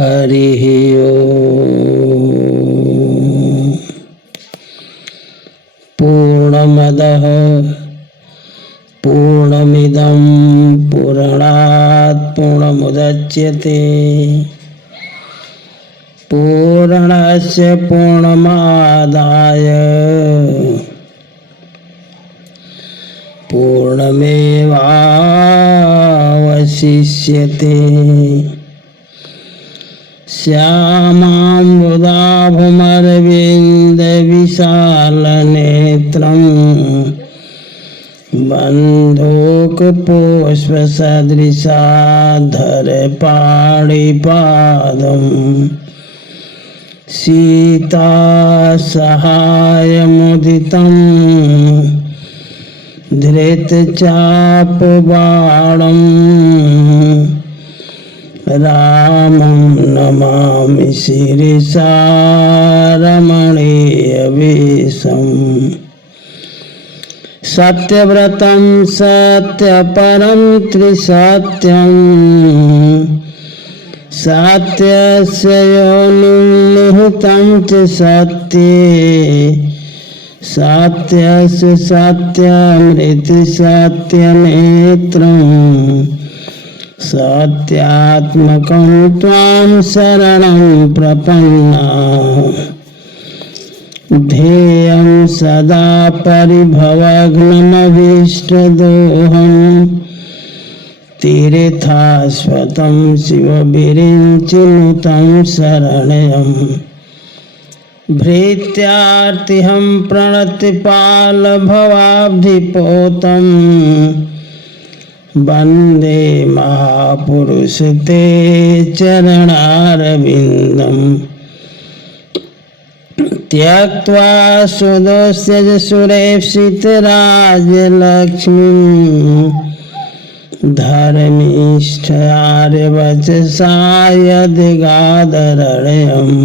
हरिः ओम्। पूर्णमदः पूर्णमिदं पूर्णात् पूर्णमुदच्यते पूर्णस्य पूर्णमादाय पूर्णमेवावशिष्यते। श्यामाम्बुदाभुमरविन्दविशालनेत्रं बन्धूकपुष्पसदृशाधरपाणिपादं सीतासहायमुदितं धृतचापबाणं रामं नमामि शिरसा रमणीयवेशम्। सत्यव्रतं सत्यपरं त्रिसत्यं सत्यस्य योनिनिहितं च सत्ये सत्यस्य सत्यमृतसत्यनेत्रं सत्यात्मकं त्वां शरणं प्रपन्ना। ध्येयं सदा परिभवग्नमभीष्टदोहं तीर्थास्पदं शिवविरिञ्चिनुतं शरणयम्। भृत्यार्तिहं प्रणतिपालभवाब्धिपोतं वन्दे महापुरुष ते चरणारविन्दम्। त्यक्त्वा सुदोष्यज सुरेप्सितराजलक्ष्मीं धर्मिष्ठार्यवचसा यदिगादरण्यम्।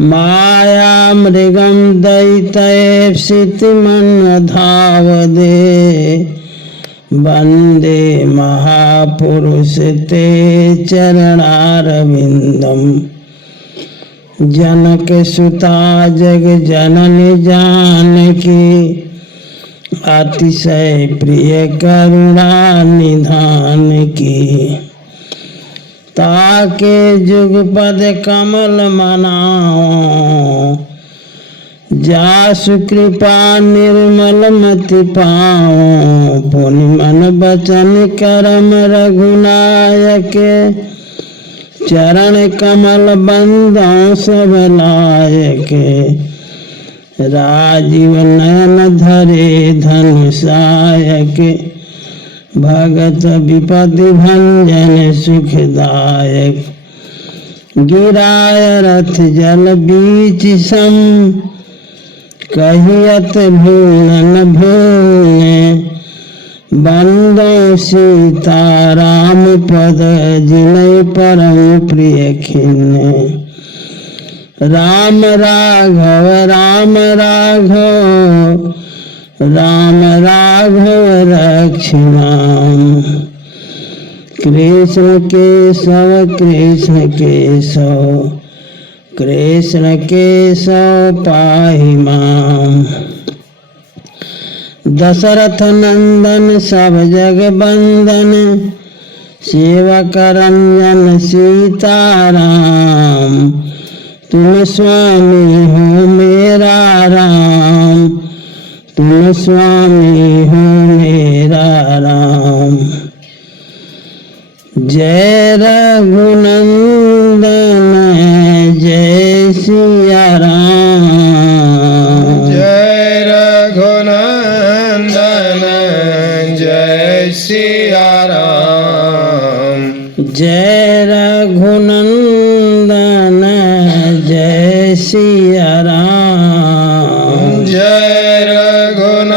मायामृगं दयितयेप्सितमन्वधावदे वन्दे महापुरुष ते चरणारविन्दम्। जनक सुता जग जननी जानकी अतिशय प्रिय करुणा निधान की। ताके जुगपद कमल मनाओ जासु कृपा निर्मल मति पाओ। पुनि मन बचन करम रघुनायक चरण कमल बंदों सब लायक। राजीव नयन धरे धनुषायक भगत विपदि भंजन सुखदायक। गिराय रथ जल बीच सम कहियत भूलन भूने। बंदो सीताराम पद जिनय परम प्रिय खिन्ने। राम राघव राम राघव राम राघव रक्षिणाम। कृष्ण केशव कृष्ण केशव कृष्ण केशव पाहि माम। दशरथ नंदन सब जग बंदन सेवक रंजन सीताराम। तुम स्वामी हो मेरा राम तुम स्वामी हो मेरा राम। जय रघुनंदन जय सिया राम। जय रघुनंदन जय सिया राम। जय रघुनंदन जय सिया राम। जय रघुनंदन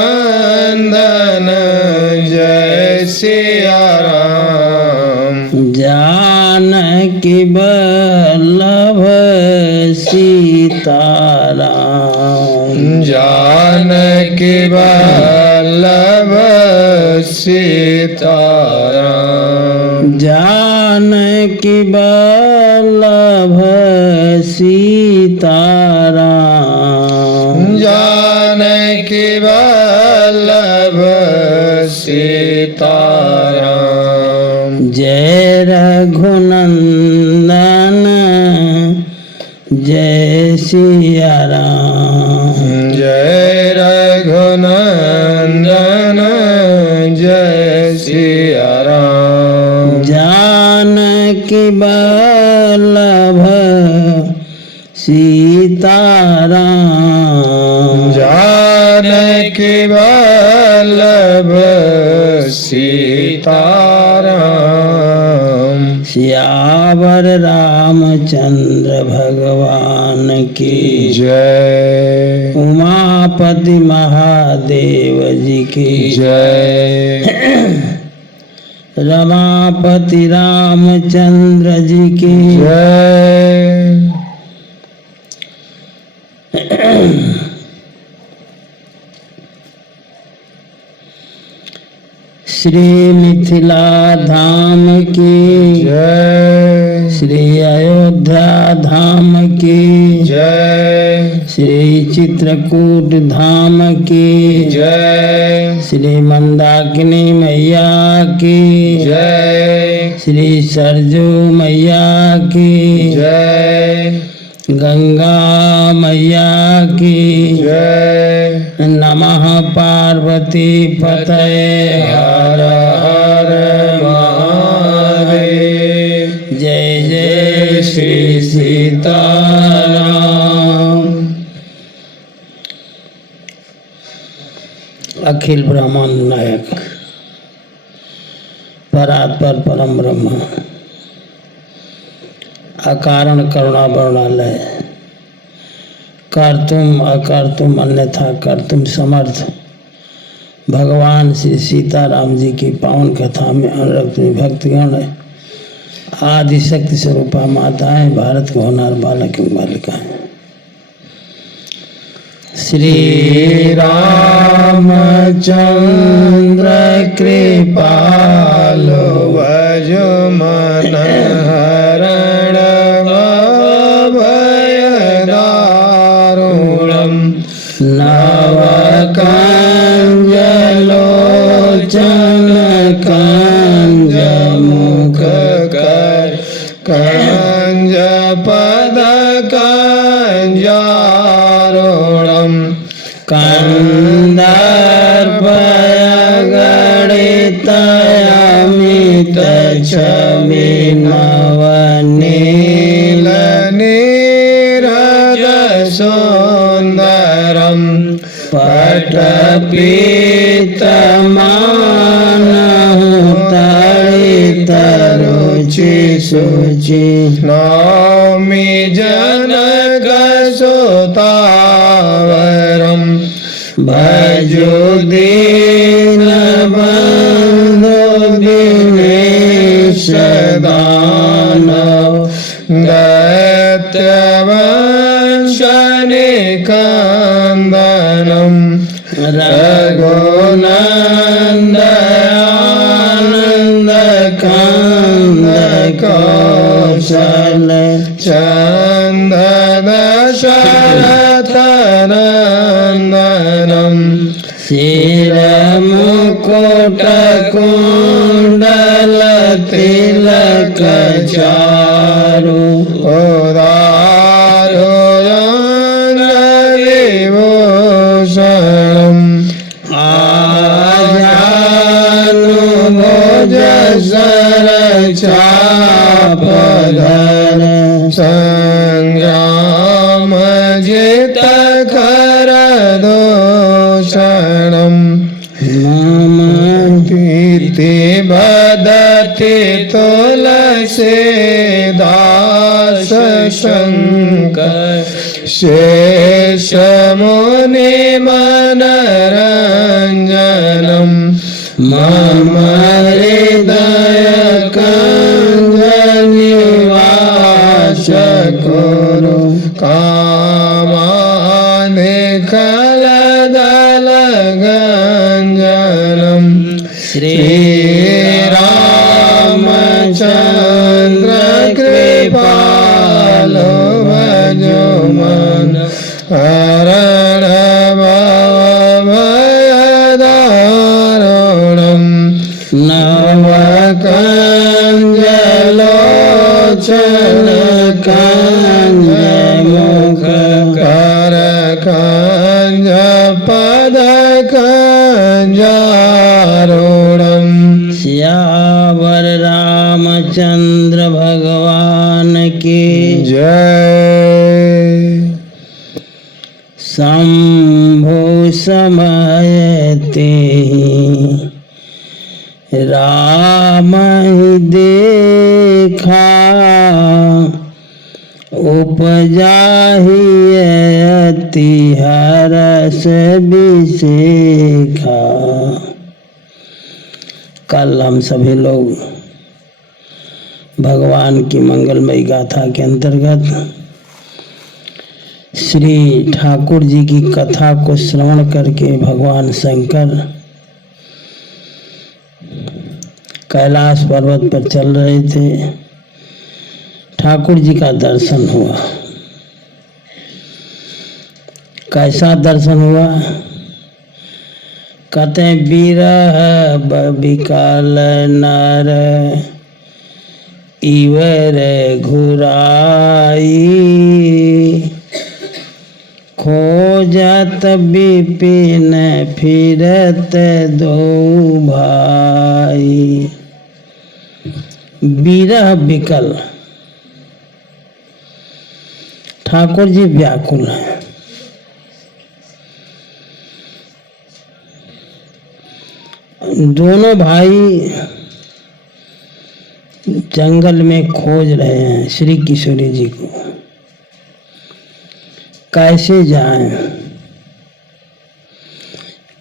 जय सिया राम। जानकी वल्लभ सीताराम। जानकी वल्लभ सीताराम। जानकी वल्लभ सीताराम जानकी वल्लभ सीताराम जय रघुनंदन जय सिया राम जय रघुनंदन जय सिया राम जानकी वल्लभ सीताराम जानकी वल्लभ सीताराम सियावर रामचंद्र भगवान की जय उमापति महादेव जी की जय रमापति रामचंद्र जी की जय श्री मिथिला धाम की जय श्री अयोध्या धाम की जय श्री चित्रकूट धाम की जय श्री मंदाकिनी मैया की जय श्री सरजू मैया की जय गंगा मैया की जय नमः पार्वती पतये हर हर महादेव जय जय श्री सीताराम। अखिल ब्रह्मांड नायक परात्पर परम ब्रह्म अकारण करुणा वर्णालय कर्तुम अकर्तुम अन्यथा कर्तुम समर्थ भगवान श्री सीताराम जी की पावन कथा में अनुरक्त भक्तगण आदि शक्ति स्वरूपा माताएं भारत को होनार बालक एवं बालिकाएं श्री रामचंद्र कृपालो भजो मन हरण भयदारुणम नवकांजलोचन कांज मुख कर कंज पद कंजारुणम कंदर्पयगणितयमित छवि नवनील नीरद सुंदरम पटपीतमानहुतरुचि शुचि नौमि जनक सुतावरम भजो दीन बंधु दिनेश दानव दैत्यवंशनिकंदनम रघुनंदन कंद कौशल चंद दशरथ नंदनम शिरमुकुट कुंडल तिलक चारु उदारोयंगविभूषणम आजानुभुज सर चापधर संग्राम जित खर दूषणम मम प्रीति बदति तुलसीदास शंकर शेष मुनि मनरंजनम मम हृदय कंज निवास कुरु कामानिकलदलगंजनम श्री राम हरण भवभयदारुणम् नवकञ्जलोचन कञ्जमुख करकञ्ज पदकञ्जारूढम् सियावर रामचंद्र भगवान की जय। शंभु समय ते राम ही देखा उपजा ही अति हरष विशेखा। कल हम सभी लोग भगवान की मंगलमयी गाथा के अंतर्गत श्री ठाकुर जी की कथा को श्रवण करके भगवान शंकर कैलाश पर्वत पर चल रहे थे। ठाकुर जी का दर्शन हुआ। कैसा दर्शन हुआ? कहते हैं बिरह विकल नर इवर घुराई खोजत विपिन फिरत दो भाई। बिरह विकल, ठाकुर जी व्याकुल हैं। दोनों भाई जंगल में खोज रहे हैं श्री किशोरी जी को। कैसे जाएं?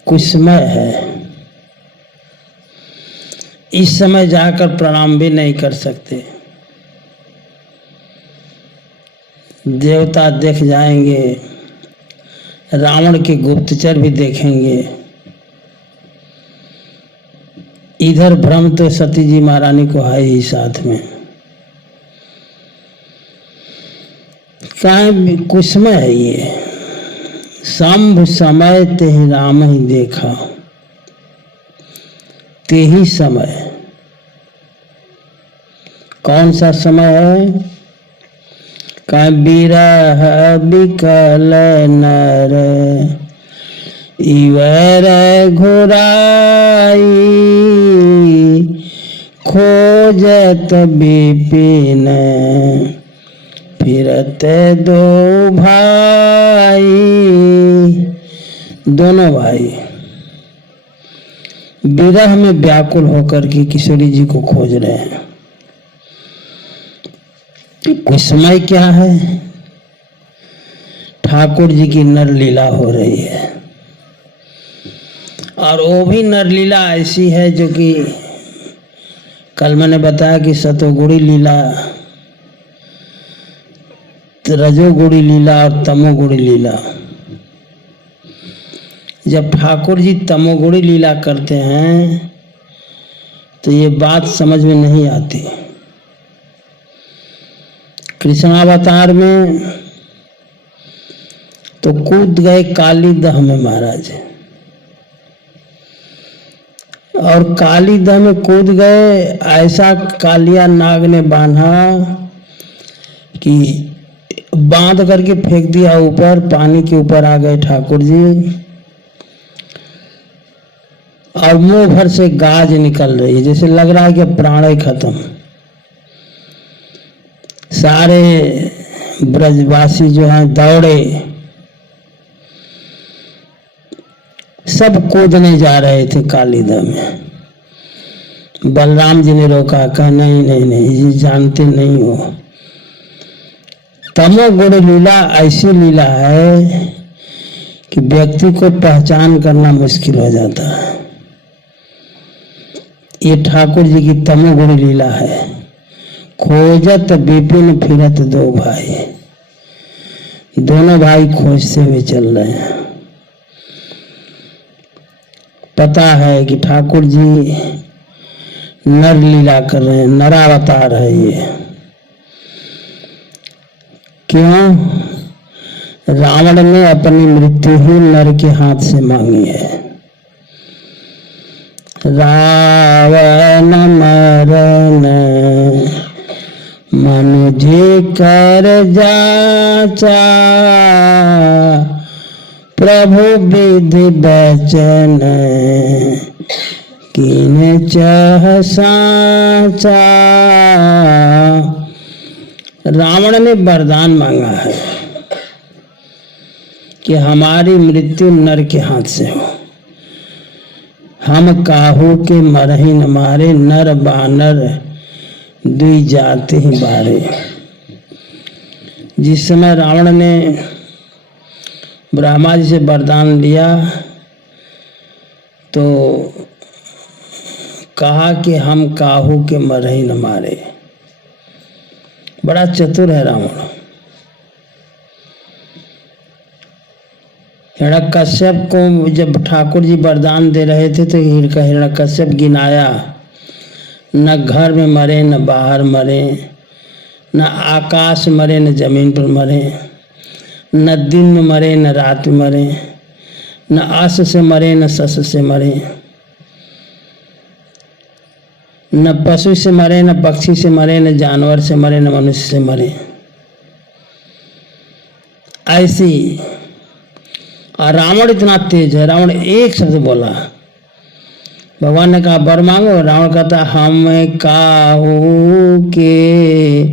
कुछ समय है, इस समय जाकर प्रणाम भी नहीं कर सकते। देवता देख जाएंगे, रावण के गुप्तचर भी देखेंगे। इधर भ्रम तो सती जी महारानी को है ही साथ में। कुछ समय है ये। शंभु समय ते ही राम ही देखा, ते ही समय। कौन सा समय है? बिरह विकल नर इवर घुराई खोजत विपिन फिरत दो भाई। दोनों भाई विरह में व्याकुल होकर के किशोरी जी को खोज रहे हैं। कुछ समय क्या है? ठाकुर जी की नरलीला हो रही है, और वो भी नरलीला ऐसी है जो कि कल मैंने बताया कि सतोगुणी लीला, रजोगुणी लीला और तमोगुणी लीला। जब ठाकुर जी तमोगुणी लीला करते हैं तो ये बात समझ में नहीं आती। कृष्णावतार में तो कूद गए काली दह में महाराज, और काली दह में कूद गए। ऐसा कालिया नाग ने बांधा कि बांध करके फेंक दिया ऊपर, पानी के ऊपर आ गए ठाकुर जी, और मुंह भर से गाज निकल रही है, जैसे लग रहा है कि प्राण ही खत्म। सारे ब्रजवासी जो हैं दौड़े, सब कूदने जा रहे थे कालीदा में। बलराम जी ने रोका, कहा नहीं नहीं नहीं, ये जानते नहीं हो। तमोगुण लीला ऐसी लीला है कि व्यक्ति को पहचान करना मुश्किल हो जाता है। ये ठाकुर जी की तमोगुण लीला है। खोजत विपिन फिरत दो भाई, दोनों भाई खोजते हुए चल रहे हैं। पता है कि ठाकुर जी नर लीला कर रहे हैं, नरावतार है ये। क्यों? रावण ने अपनी मृत्यु ही नर के हाथ से मांगी है। रावण मरण मनुजे कर जाचा, प्रभु विधि वचन कीन चह साचा। रावण ने वरदान मांगा है कि हमारी मृत्यु नर के हाथ से हो, हम काहू के मरही न मारे, नर बानर दुई जाते ही बारे। जिस समय रावण ने ब्रह्मा जी से वरदान लिया तो कहा कि हम काहू के मरही न मारे। बड़ा चतुर है रावण। हिरण्यकश्यप को जब ठाकुर जी वरदान दे रहे थे तो हिरण्यकश्यप गिनाया, न घर में मरे न बाहर मरे, न आकाश मरे न जमीन पर मरे, न दिन में मरे न रात में मरे, न अस से मरे न सस से मरे, न पशु से मरे न पक्षी से मरे, न जानवर से मरे न मनुष्य से मरे। ऐसी और रावण इतना तेज है, रावण एक शब्द बोला, भगवान ने कहा वर मांगो, रावण कहता हम काहू के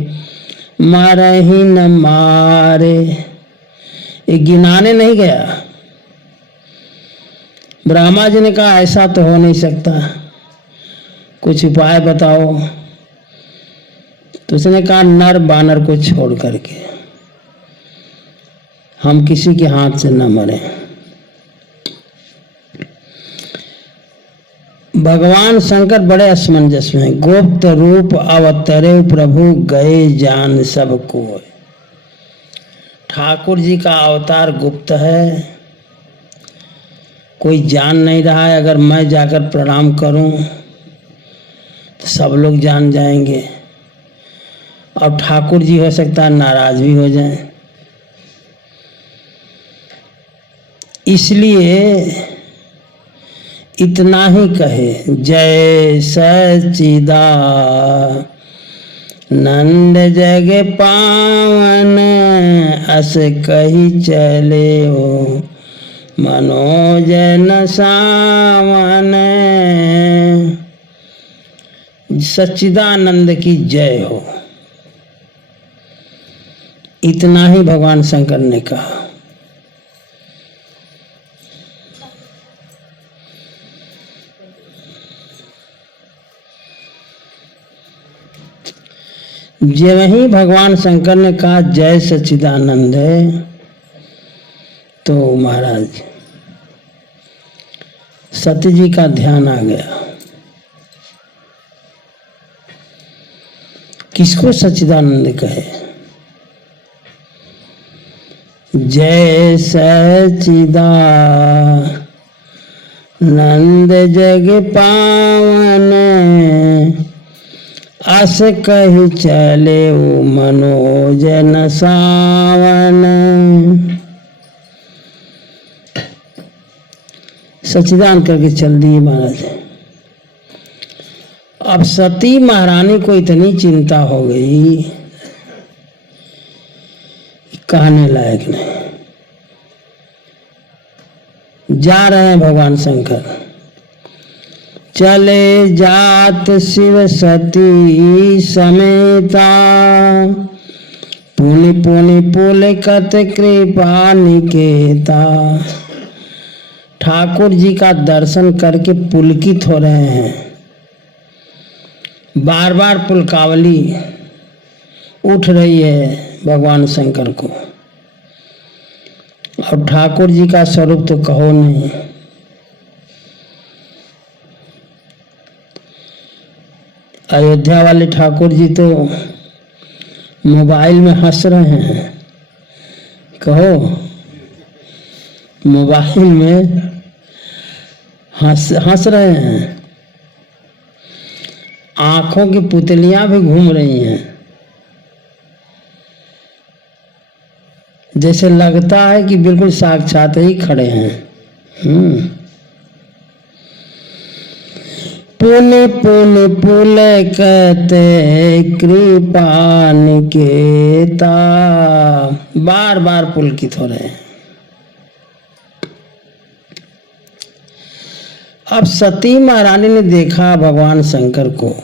मारही न मारे। ये गिनाने नहीं गया। ब्रह्मा जी ने कहा ऐसा तो हो नहीं सकता, कुछ उपाय बताओ। तो उसने कहा नर बानर को छोड़ करके हम किसी के हाथ से न मरे। भगवान शंकर बड़े असमंजस में, गुप्त रूप अवतरे प्रभु गए जान सबको। ठाकुर जी का अवतार गुप्त है, कोई जान नहीं रहा है। अगर मैं जाकर प्रणाम करूं तो सब लोग जान जाएंगे और ठाकुर जी हो सकता है नाराज भी हो जाएं। इसलिए इतना ही कहे, जय सच्चिदा नंद जग पावन, अस कही चले हो मनोजन सावन। सच्चिदानंद की जय हो, इतना ही भगवान शंकर ने कहा। जब ही भगवान शंकर ने कहा जय सच्चिदानंद है, तो महाराज सती जी का ध्यान आ गया। किसको सच्चिदानंद कहे? जय सच्चिदानंद जग पावन, अस कही चले ओ मनोजन सावन। सच्चिदानंद करके चल दिए महाराज। अब सती महारानी को इतनी चिंता हो गई, कहने लायक नहीं। जा रहे हैं भगवान शंकर, चले जात शिव सती समेता, पुनि पुनि पुलकत कृपा निकेता। ठाकुर जी का दर्शन करके पुलकित हो रहे हैं। बार बार पुलकावली उठ रही है भगवान शंकर को। और ठाकुर जी का स्वरूप तो कहो नहीं। अयोध्या वाले ठाकुर जी तो मोबाइल में हंस रहे हैं। कहो, मोबाइल में हंस रहे हैं। आंखों की पुतलियां भी घूम रही हैं। जैसे लगता है कि बिल्कुल साक्षात ही खड़े हैं। पुण्य पुण्य पुल कहते कृपा निकेता, बार बार पुलकित हो रहे हैं। अब सती महारानी ने देखा भगवान शंकर को।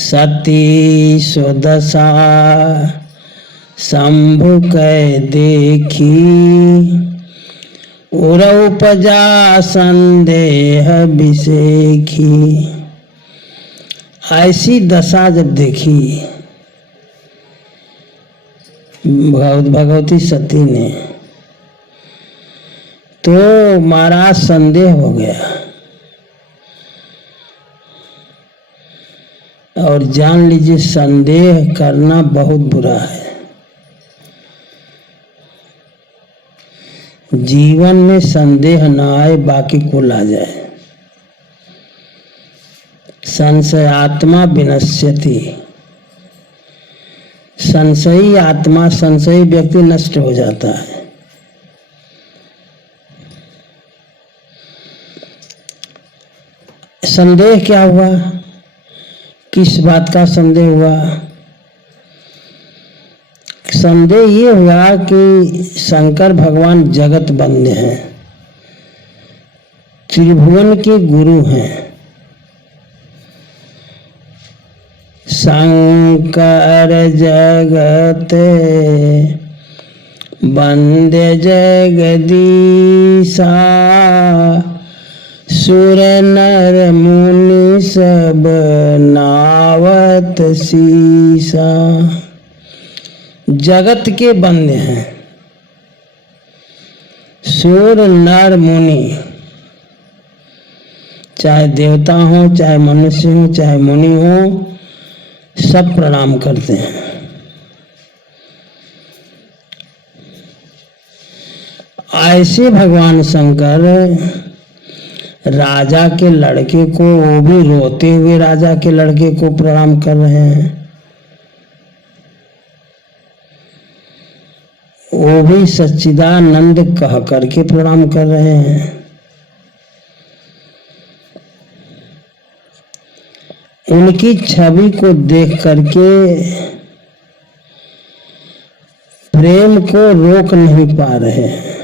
सती सुदशा शंभु कै देखी, उर उपजा संदेह विषेखी। ऐसी दशा जब देखी भगवती सती ने तो महाराज संदेह हो गया और जान लीजिए संदेह करना बहुत बुरा है। जीवन में संदेह ना आए, बाकी कुल आ जाए। संशयात्मा विनश्यति, संशयी आत्मा, संशयी व्यक्ति नष्ट हो जाता है। संदेह क्या हुआ? किस बात का संदेह हुआ? संदेह ये हुआ कि शंकर भगवान जगत बंधे हैं, त्रिभुवन के गुरु हैं। शंकर जगत बंदे जगदीशा, सुर नर मुनि सब नावत सीसा। जगत के बंदे हैं, सुर नर मुनि, चाहे देवता हो, चाहे मनुष्य हो, चाहे मुनि हो, सब प्रणाम करते हैं। ऐसे भगवान शंकर राजा के लड़के को, वो भी रोते हुए राजा के लड़के को प्रणाम कर रहे हैं। वो भी सच्चिदानंद कह करके प्रणाम कर रहे हैं। उनकी छवि को देख करके प्रेम को रोक नहीं पा रहे हैं।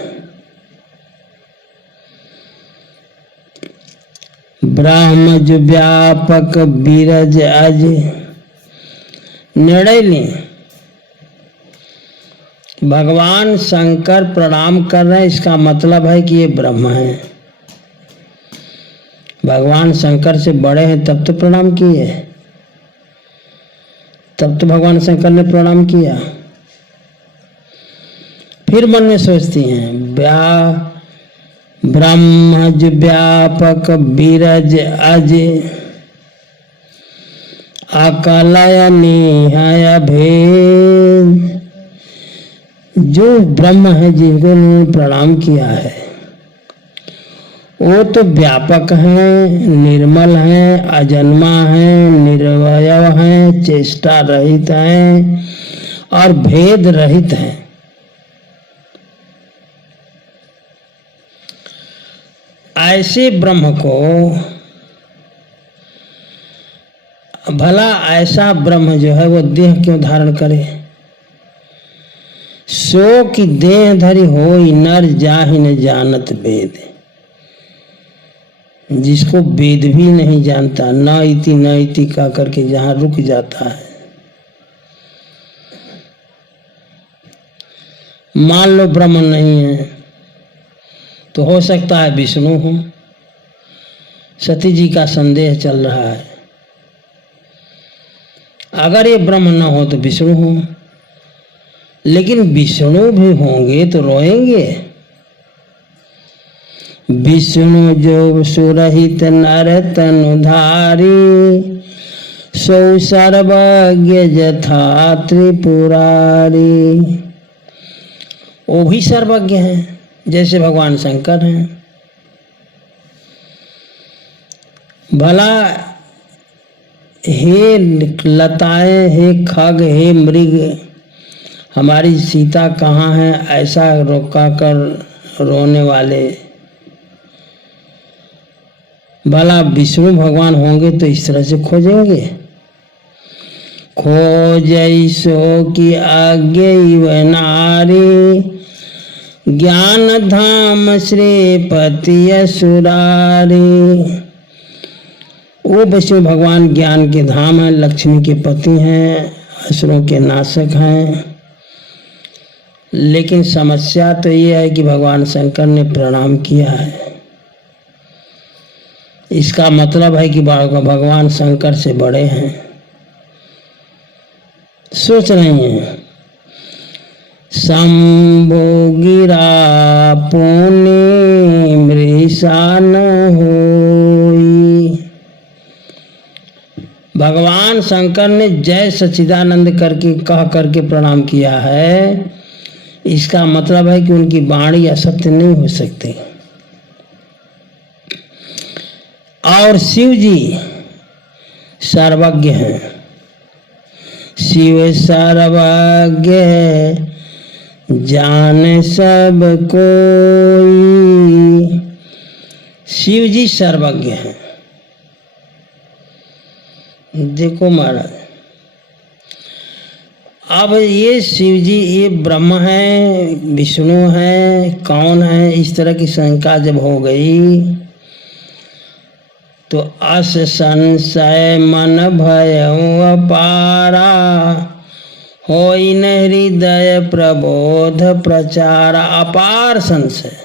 ब्रह्मज व्यापक बीरज अज, निर्णय लें। भगवान शंकर प्रणाम कर रहे हैं, इसका मतलब है कि ये ब्रह्म है। भगवान शंकर से बड़े हैं तब तो प्रणाम किए, तब तो भगवान शंकर ने प्रणाम किया। फिर मन में सोचती हैं ब्रह्मज व्यापक बीरज अज, अकलय निहय भेद। जो ब्रह्म है, जिनको उन्होंने प्रणाम किया है, वो तो व्यापक हैं, निर्मल हैं, अजन्मा हैं, निर्वय हैं, चेष्टा रहित हैं और भेद रहित हैं। ऐसे ब्रह्म को भला ऐसा ब्रह्म जो है वो देह क्यों धारण करे? सो कि देह धरि होई नर जाहि न जानत वेद। जिसको वेद भी नहीं जानता, न इति कह करके जहां रुक जाता है। मान लो ब्रह्म नहीं है तो हो सकता है विष्णु हो। सती जी का संदेह चल रहा है, अगर ये ब्रह्म न हो तो विष्णु हो। लेकिन विष्णु भी होंगे तो रोएंगे। विष्णु जो सुरहित नर तनुधारी, सौ सर्वज्ञ जथा त्रिपुरारी। वो भी सर्वज्ञ हैं जैसे भगवान शंकर हैं। भला हे लताएं, हे खग, हे मृग, हमारी सीता कहाँ है, ऐसा रोका कर रोने वाले। भला विष्णु भगवान होंगे तो इस तरह से खोजेंगे? खोजै सो की आज्ञा नारी, ज्ञान धाम श्रीपति असुरारी। वो विष्णु भगवान ज्ञान के धाम है, लक्ष्मी के पति हैं, असुरों के नाशक हैं। लेकिन समस्या तो ये है कि भगवान शंकर ने प्रणाम किया है। इसका मतलब है कि भगवान शंकर से बड़े हैं। सोच रही हैं, शंभो गिरा पुनि मृषा न होई। भगवान शंकर ने जय सच्चिदानंद करके प्रणाम किया है। इसका मतलब है कि उनकी वाणी असत्य नहीं हो सकती। और शिव जी सर्वज्ञ हैं। शिव सर्वज्ञ जाने सब कोई। शिव जी सर्वज्ञ हैं। देखो महाराज, अब ये शिव जी ये ब्रह्म है, विष्णु है, कौन है, इस तरह की शंका जब हो गई तो अस संशय मन भय अपारा, होई न हृदय प्रबोध प्रचारा। अपार संशय।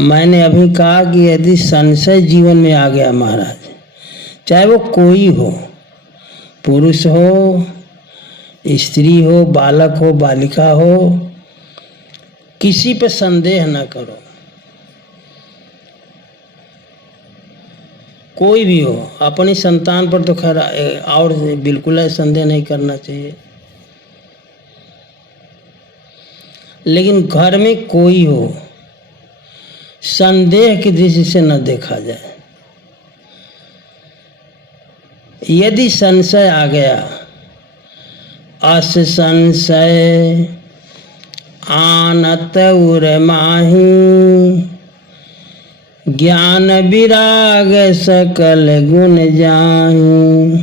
मैंने अभी कहा कि यदि संशय जीवन में आ गया महाराज, चाहे वो कोई हो, पुरुष हो, स्त्री हो, बालक हो, बालिका हो, किसी पे संदेह न करो। कोई भी हो, अपनी संतान पर तो खैर और बिल्कुल संदेह नहीं करना चाहिए, लेकिन घर में कोई हो, संदेह की दृष्टि से न देखा जाए। यदि संशय आ गया, अस संशय आनत उर माही, ज्ञान विराग सकल गुण जाहि।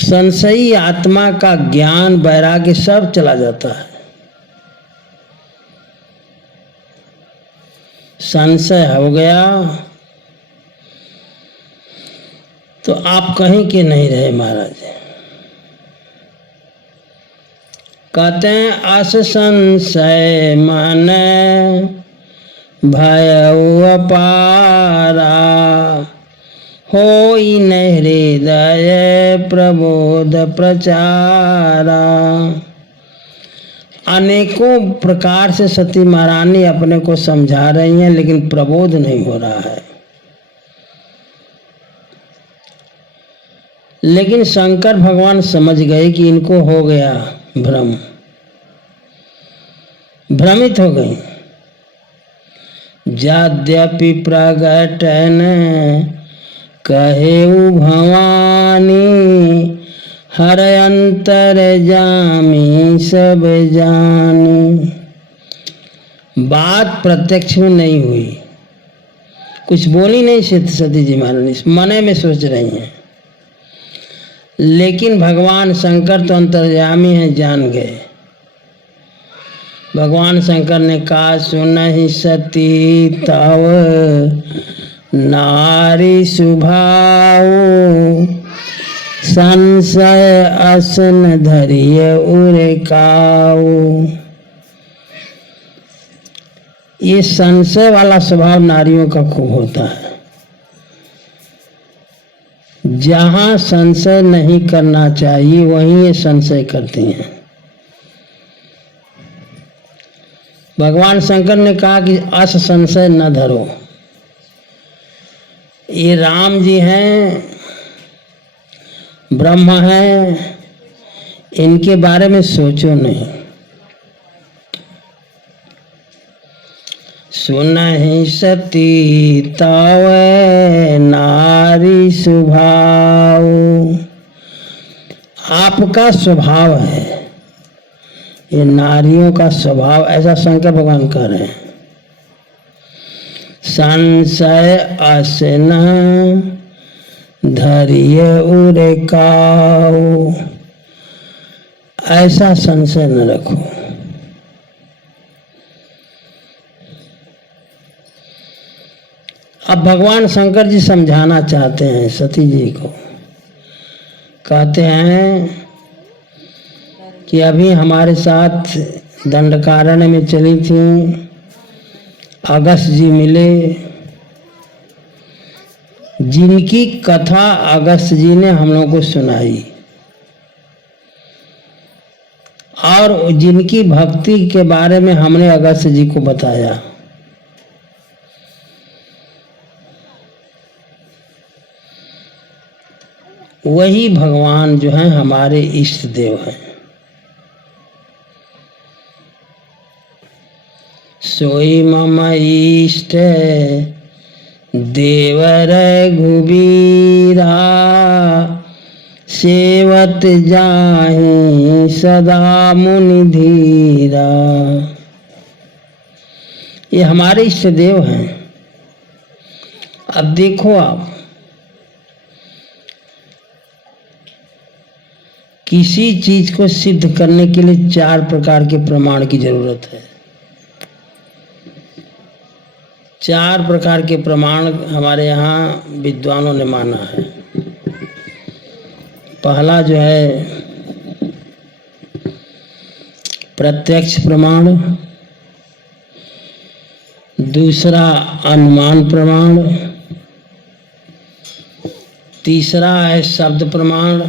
संशयी आत्मा का ज्ञान वैराग्य सब चला जाता है। संशय हो गया तो आप कहीं के नहीं रहे महाराज। कहते हैं अस संशय मन भय अपारा, होई न हृदय प्रबोध प्रचारा। अनेकों प्रकार से सती महारानी अपने को समझा रही हैं, लेकिन प्रबोध नहीं हो रहा है। लेकिन शंकर भगवान समझ गए कि इनको हो गया भ्रम, भ्रमित हो गई। यद्यपि प्रगटन कहेउ भवानी, हर अंतर जामी सब जानी। बात प्रत्यक्ष में नहीं हुई, कुछ बोली नहीं सती जी महारानी, मने में सोच रही हैं। लेकिन भगवान शंकर तो अंतर्यामी हैं, जान गए। भगवान शंकर ने कहा, सुनहि सती तव नारी सुभाऊ, संशय असन धरिय उरेकाऊ। ये संशय वाला स्वभाव नारियों का खूब होता है। जहां संशय नहीं करना चाहिए वहीं ये संशय करती हैं। भगवान शंकर ने कहा कि अस संशय न धरो। ये राम जी हैं, ब्रह्म हैं, इनके बारे में सोचो नहीं। सुनहि सती तव नारी सुभाऊ, आपका स्वभाव है, ये नारियों का स्वभाव, ऐसा शंकर भगवान कह रहे हैं। संशय असन धरिय उरे काऊ, ऐसा संशय न रखो। अब भगवान शंकर जी समझाना चाहते हैं सती जी को। कहते हैं कि अभी हमारे साथ दंडकारण्य में चली थी, अगस्त जी मिले, जिनकी कथा अगस्त जी ने हम लोगों को सुनाई और जिनकी भक्ति के बारे में हमने अगस्त जी को बताया। वही भगवान जो हैं हमारे इष्ट देव हैं। सोई मम इष्ट देव रघुबीरा, सेवत जाहि सदा मुनि धीरा। ये हमारे इष्ट देव हैं। अब देखो आप, किसी चीज को सिद्ध करने के लिए 4 प्रकार के प्रमाण की जरूरत है। 4 प्रकार के प्रमाण हमारे यहाँ विद्वानों ने माना है। पहला जो है प्रत्यक्ष प्रमाण, दूसरा अनुमान प्रमाण, तीसरा है शब्द प्रमाण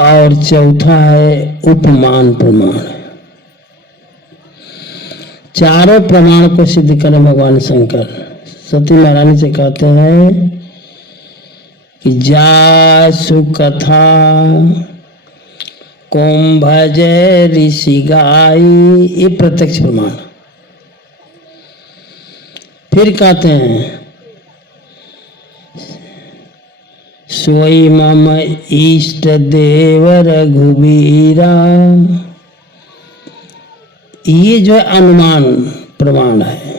और चौथा है उपमान प्रमाण। चारों प्रमाण को सिद्ध करें भगवान शंकर। सती महारानी से कहते हैं कि जासु कथा कुंभज ऋषि गाई, ये प्रत्यक्ष प्रमाण। फिर कहते हैं सोई मम इष्ट देव रघुबीरा, ये जो अनुमान प्रमाण है।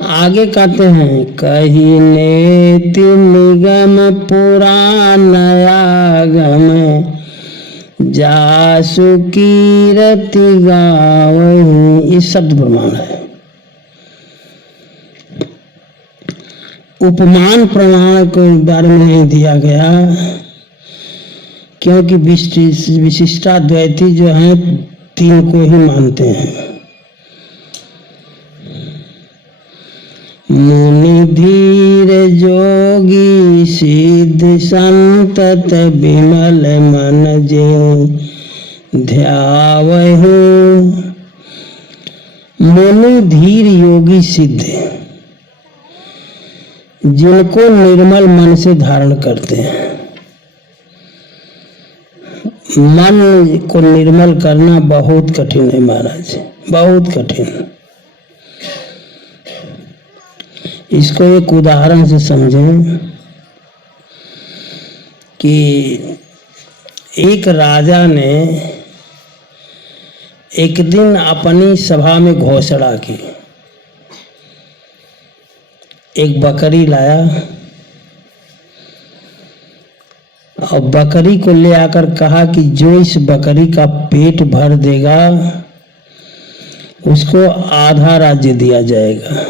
आगे कहते हैं कही नेति निगम पुराण आगम, जासु कीरति गावहि, ये शब्द प्रमाण है। उपमान प्रमाण के बारे में नहीं दिया गया, क्योंकि विशिष्टाद्वैती जो हैं 3 को ही मानते हैं। मुनि धीर जोगी सिद्ध संतत विमल मन जे ध्यावहु। मुनि धीर योगी सिद्ध, जिनको निर्मल मन से धारण करते हैं। मन को निर्मल करना बहुत कठिन है महाराज, बहुत कठिन। इसको एक उदाहरण से समझें कि एक राजा ने एक दिन अपनी सभा में घोषणा की, एक बकरी लाया और बकरी को ले आकर कहा कि जो इस बकरी का पेट भर देगा उसको आधा राज्य दिया जाएगा।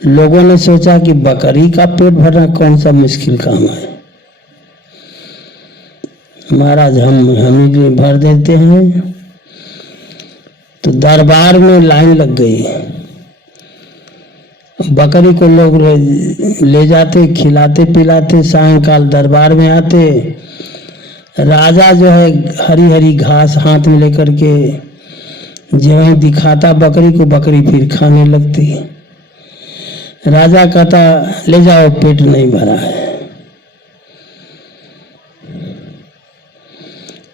लोगों ने सोचा कि बकरी का पेट भरना कौन सा मुश्किल काम है, महाराज हम ही भर देते हैं। तो दरबार में लाइन लग गई, बकरी को लोग ले जाते, खिलाते पिलाते, सायंकाल दरबार में आते। राजा जो है हरी हरी घास हाथ में लेकर के जब दिखाता बकरी को, बकरी फिर खाने लगती। राजा कहता ले जाओ, पेट नहीं भरा है।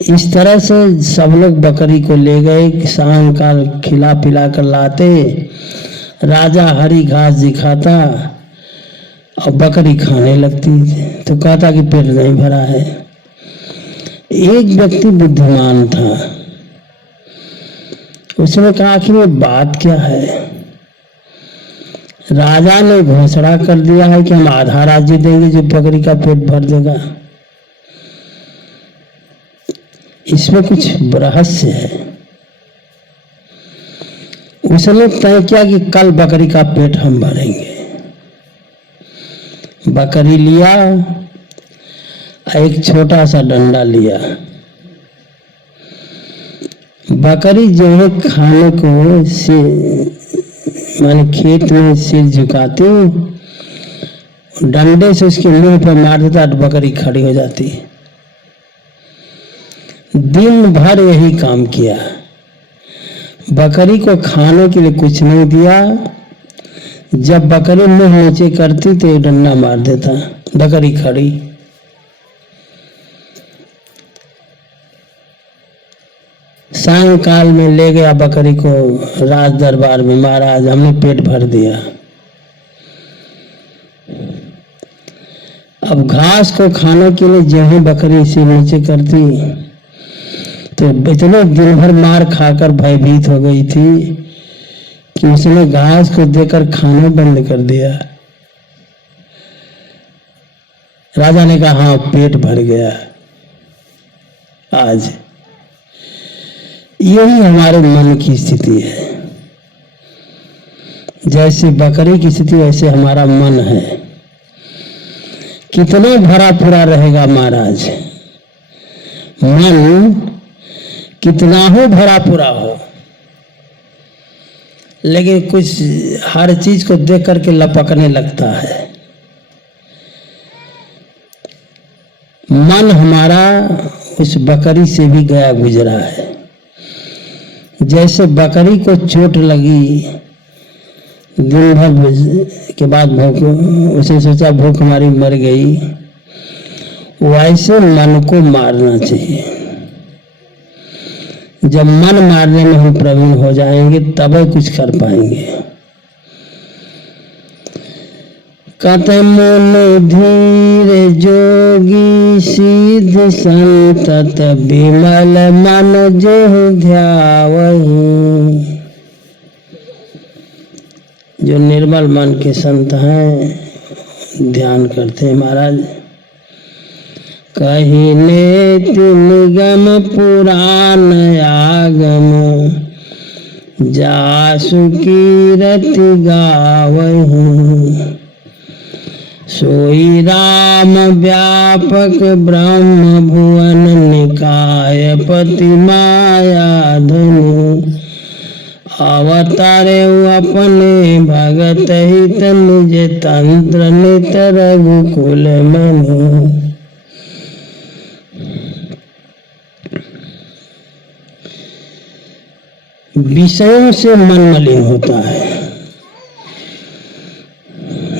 इस तरह से सब लोग बकरी को ले गए, सायंकाल खिला पिला कर लाते। राजा हरी घास दिखाता, और बकरी खाने लगती तो कहता कि पेट नहीं भरा है। एक व्यक्ति बुद्धिमान था, उसने कहा कि वो बात क्या है। राजा ने घोषणा कर दिया है कि हम आधा राज्य देंगे जो बकरी का पेट भर देगा। इसमें कुछ रहस्य है। उसने तय किया कि कल बकरी का पेट हम भरेंगे। बकरी लिया, एक छोटा सा डंडा लिया। बकरी जो है खाने को माने खेत में सिर झुकाती, डंडे से उसके मुंह पर मार देता तो बकरी खड़ी हो जाती। दिन भर यही काम किया, बकरी को खाने के लिए कुछ नहीं दिया। जब बकरी मुंह नीचे करती तो डंडा मार देता, बकरी खड़ी। सायंकाल में ले गया बकरी को राज दरबार में, महाराज हमने पेट भर दिया। अब घास को खाने के लिए जो है बकरी से नीचे करती तो इतने दिन भर मार खाकर भयभीत हो गई थी कि उसने घास को देकर खाना बंद कर दिया। राजा ने कहा हाँ पेट भर गया आज। यही हमारे मन की स्थिति है। जैसे बकरी की स्थिति वैसे हमारा मन है। कितना भरा पूरा रहेगा महाराज, मन कितना हो भरा पूरा हो, लेकिन कुछ हर चीज को देख करके लपकने लगता है। मन हमारा उस बकरी से भी गया गुजरा है। जैसे बकरी को चोट लगी, दिन भर के बाद भूख, उसे सोचा भूख हमारी मर गई, वैसे मन को मारना चाहिए। जब मन मारने में हम प्रवीण हो जाएंगे तब कुछ कर पाएंगे। कहते मन धीर जोगी सिद्ध संतत विमल मन जो ध्यावहि। जो निर्मल मन के संत हैं, ध्यान करते हैं महाराज। कहिने निगम पुराण आगम, जासु कीरति गावहि। सोई राम व्यापक ब्रह्म भुवन निकाय पति माया धनु। अवतारे अपने भगत हित निज तंत्र नित रघुकुल मनु। विषयों से मन मलिन होता है।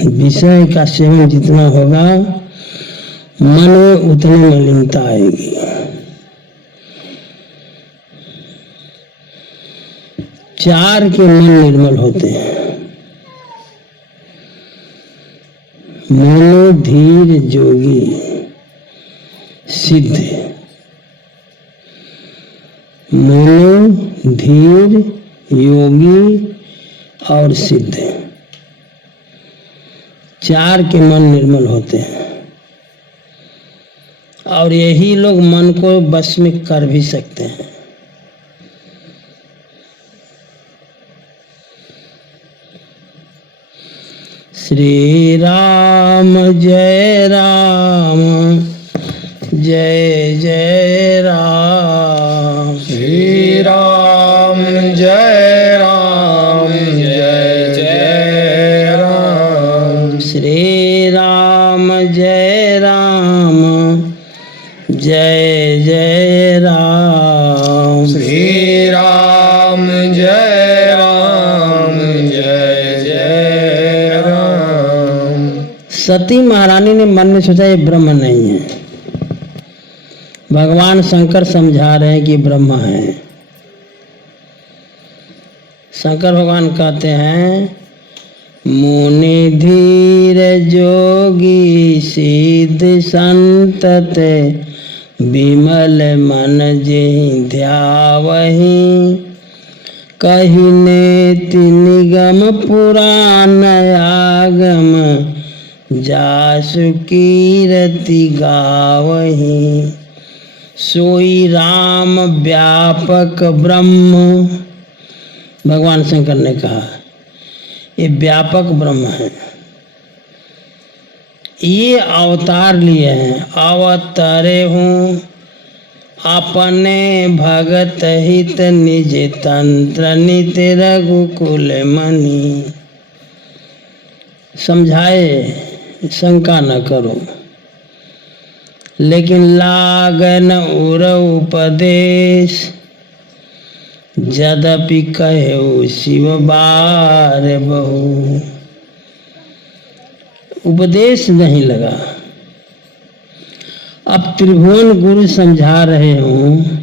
विषय का सेवन जितना होगा मन में उतनी मलिनता आएगी। चार के मन निर्मल होते हैं। मोनो धीर जोगी सिद्ध। मोनो धीर योगी और सिद्ध, चार के मन निर्मल होते हैं। और यही लोग मन को बस में कर भी सकते हैं। श्री राम जय राम जय जय राम। श्री राम जय राम जय जय राम। श्री राम जय राम जय जय राम। श्री राम जय राम जय जय राम। सती महारानी ने मन में सोचा ये ब्रह्म नहीं है। भगवान शंकर समझा रहे हैं कि ब्रह्म है। शंकर भगवान कहते हैं मुनि धीर जोगी सिद्ध संतते विमल मन जे ध्यावहि कहिने निगम पुराण आगम जासु कीरति गावहि सोई राम व्यापक ब्रह्म। भगवान शंकर ने कहा ये व्यापक ब्रह्म है, ये अवतार लिए हैं। अवतरे हूँ अपने भगत हित निज तंत्र नित रघुकुल मणि। समझाए शंका न करो, लेकिन लागन उर उपदेश यद्यपि कहे शिव बार बहु। उपदेश नहीं लगा। अब त्रिभुवन गुरु समझा रहे हूँ,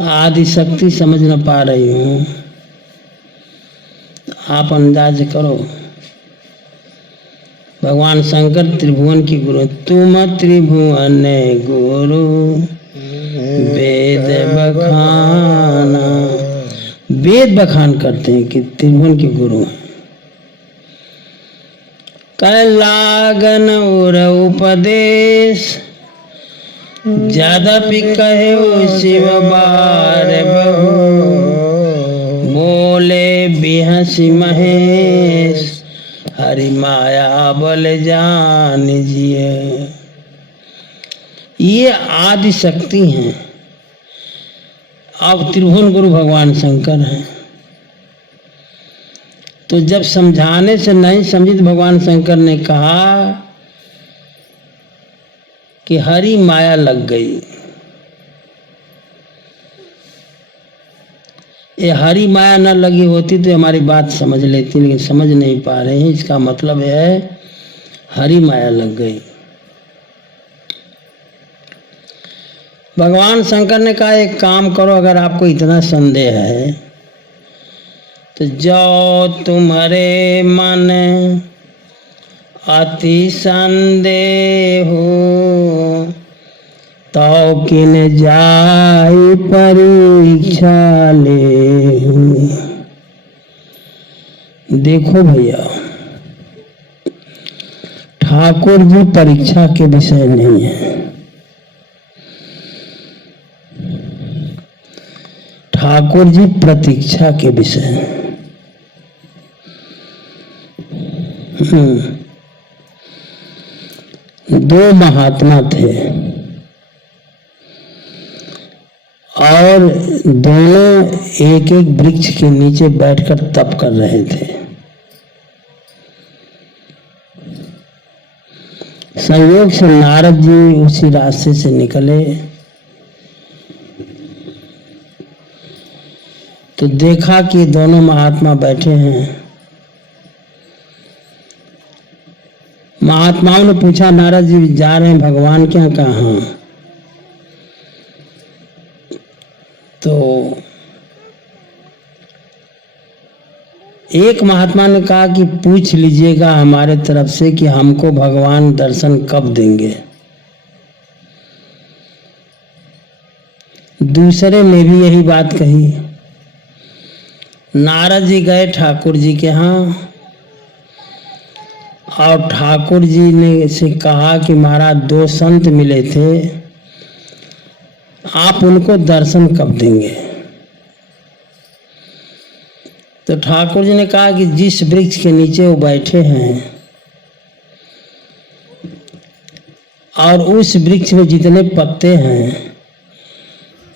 आदि शक्ति समझ न पा रही हूँ, आप अंदाज करो। भगवान शंकर त्रिभुवन की गुरु। तुम त्रिभुवन गुरु वेद बखाना। वेद बखान करते हैं कि त्रिभुवन के गुरु हैं। कर लागन और उपदेश यद्यपि कहे शिव बार बहु। बोले बिहसी महेश हरि माया बल जान जिए। ये आदि शक्ति हैं। अब त्रिभुवन गुरु भगवान शंकर हैं। तो जब समझाने से नहीं समझी तो भगवान शंकर ने कहा कि हरि माया लग गई। ये हरि माया न लगी होती तो हमारी बात समझ लेती, लेकिन समझ नहीं पा रहे हैं। इसका मतलब है हरि माया लग गई। भगवान शंकर ने कहा एक काम करो, अगर आपको इतना संदेह है तो जाओ तुम्हारे मन अति संदेह हो तो किन जाई परीक्षा ले। देखो भैया, ठाकुर जी परीक्षा के विषय नहीं है। ठाकुर जी प्रतीक्षा के विषय हैं। दो महात्मा थे और दोनों एक एक वृक्ष के नीचे बैठकर तप कर रहे थे। संयोग से नारद जी उसी रास्ते से निकले तो देखा कि दोनों महात्मा बैठे हैं। महात्माओं ने पूछा, नारद जी जा रहे हैं भगवान के यहाँ? कहाँ? तो एक महात्मा ने कहा कि पूछ लीजिएगा हमारे तरफ से कि हमको भगवान दर्शन कब देंगे। दूसरे ने भी यही बात कही। नारद जी गए ठाकुर जी के यहाँ और ठाकुर जी ने से कहा कि महाराज दो संत मिले थे, आप उनको दर्शन कब देंगे? तो ठाकुर जी ने कहा कि जिस वृक्ष के नीचे वो बैठे हैं और उस वृक्ष में जितने पत्ते हैं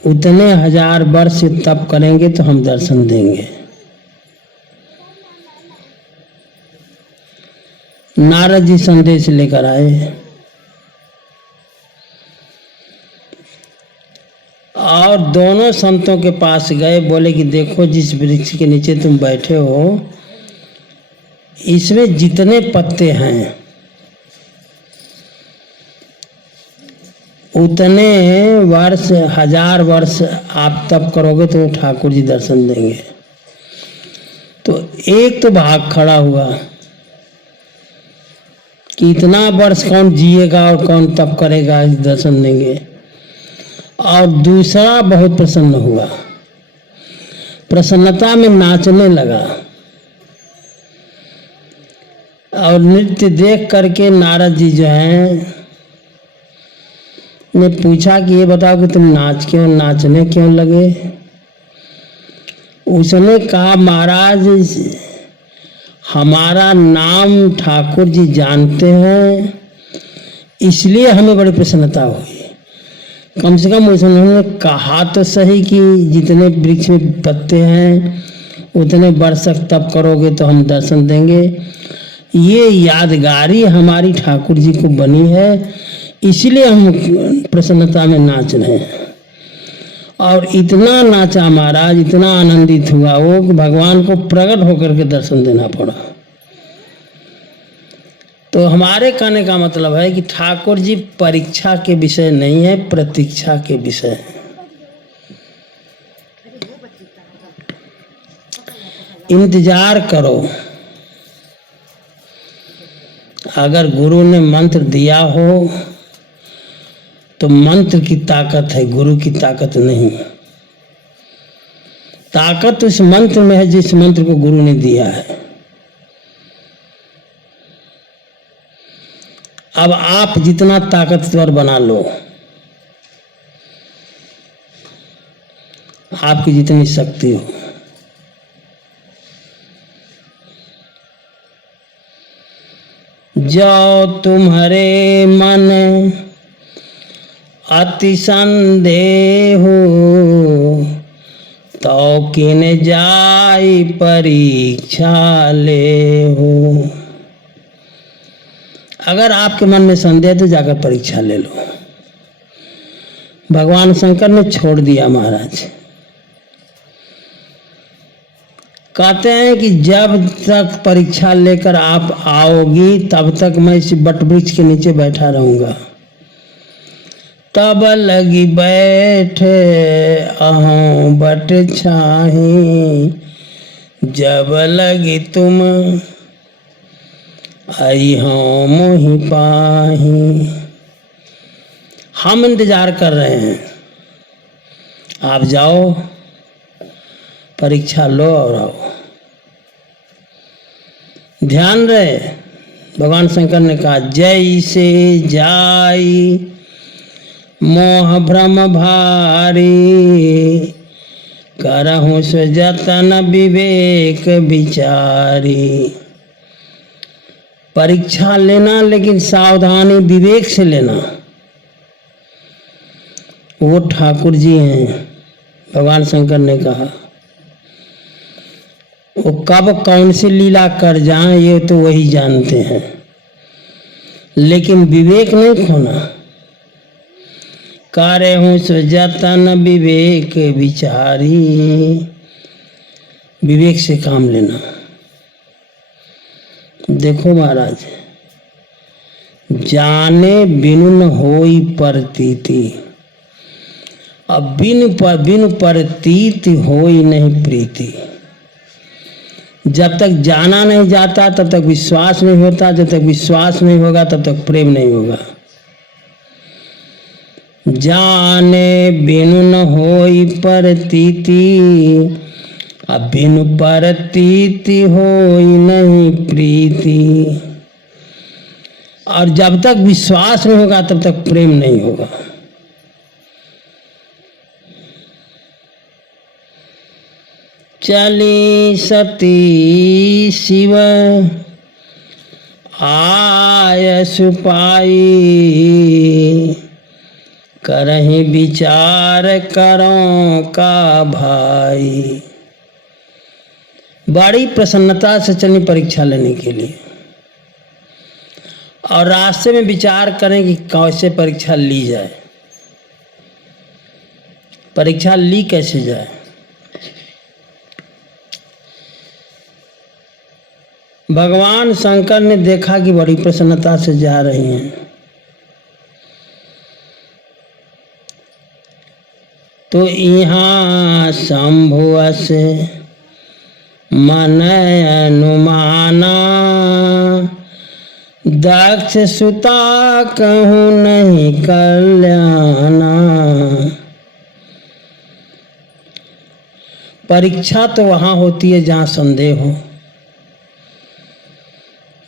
उतने 1000 वर्ष से तप करेंगे तो हम दर्शन देंगे। नारद जी संदेश लेकर आए और दोनों संतों के पास गए। बोले कि देखो जिस वृक्ष के नीचे तुम बैठे हो इसमें जितने पत्ते हैं उतने वर्ष 1000 वर्ष आप तप करोगे तो ठाकुर जी दर्शन देंगे। तो एक तो भाग खड़ा हुआ कि इतना वर्ष कौन जिएगा और कौन तप करेगा, इस दर्शन देंगे। और दूसरा बहुत प्रसन्न हुआ, प्रसन्नता में नाचने लगा। और नृत्य देख करके नारद जी जो हैं ने पूछा कि ये बताओ कि तुम नाचने क्यों लगे। उसने कहा महाराज हमारा नाम ठाकुर जी जानते हैं, इसलिए हमें बड़ी प्रसन्नता हुई। कम से कम उन्होंने कहा तो सही कि जितने वृक्ष में पत्ते हैं उतने वर्ष तक तप करोगे तो हम दर्शन देंगे। ये यादगारी हमारी ठाकुर जी को बनी है, इसलिए हम प्रसन्नता में नाच रहे हैं। और इतना नाचा महाराज, इतना आनंदित हुआ वो कि भगवान को प्रकट होकर के दर्शन देना पड़ा। तो हमारे कहने का मतलब है कि ठाकुर जी परीक्षा के विषय नहीं है, प्रतीक्षा के विषय है। इंतजार करो। अगर गुरु ने मंत्र दिया हो तो मंत्र की ताकत है, गुरु की ताकत नहीं। ताकत उस मंत्र में है जिस मंत्र को गुरु ने दिया है। अब आप जितना ताकतवर बना लो, आपकी जितनी शक्ति हो। जो तुम्हारे मन अति संदेह हो, तो किन जाई परीक्षा ले हो। अगर आपके मन में संदेह है तो जाकर परीक्षा ले लो। भगवान शंकर ने छोड़ दिया महाराज। कहते हैं कि जब तक परीक्षा लेकर आप आओगी तब तक मैं इस बट वृक्ष के नीचे बैठा रहूंगा। तब लगी बैठे अहों बट छाही, जब लगी तुम आई हो मोहि पाही। हम इंतजार कर रहे हैं, आप जाओ परीक्षा लो और आओ। ध्यान रहे, भगवान शंकर ने कहा जैसे जाई मोह भ्रम भारी, करहु सो जतन विवेक विचारी। परीक्षा लेना लेकिन सावधानी विवेक से लेना। वो ठाकुर जी हैं, भगवान शंकर ने कहा। वो कब कौन सी लीला कर जाएं ये तो वही जानते हैं, लेकिन विवेक नहीं खोना। करहु सो जतन विवेक विचारी। विवेक से काम लेना। देखो महाराज, जाने बिनु न होई प्रतीति। अब बिनु प्रतीति होई नहीं प्रीति। जब तक जाना नहीं जाता तब तक विश्वास नहीं होता, जब तक विश्वास नहीं होगा तब तक प्रेम नहीं होगा। जाने बिनु न होई प्रतीति, अब बिनु प्रतीति होई नहीं प्रीति। और जब तक विश्वास नहीं होगा तब तक प्रेम नहीं होगा। चली सती शिव आय सुपाई, करहि विचार करो का भाई। बड़ी प्रसन्नता से चली परीक्षा लेने के लिए, और रास्ते में विचार करें कि कैसे परीक्षा ली जाए, परीक्षा ली कैसे जाए। भगवान शंकर ने देखा कि बड़ी प्रसन्नता से जा रही हैं, तो यहाँ शंभु से मन अनुमाना, दक्ष सुता कहूँ नहीं कल्याणा। परीक्षा तो वहां होती है जहां संदेह हो।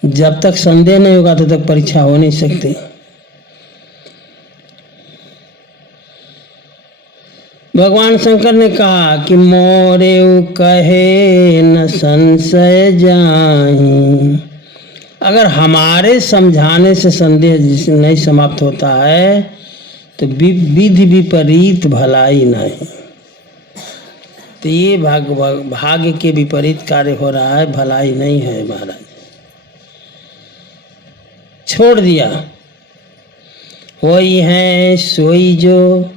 जब तक संदेह नहीं होगा तब तक परीक्षा हो नहीं सकती। भगवान शंकर ने कहा कि मोरेउ कहे न संशय जाहि। अगर हमारे समझाने से संदेह नहीं समाप्त होता है तो विधि विपरीत भलाई नहीं। तो ये भाग्य के विपरीत कार्य हो रहा है, भलाई नहीं है महाराज। छोड़ दिया। होई है सोई जो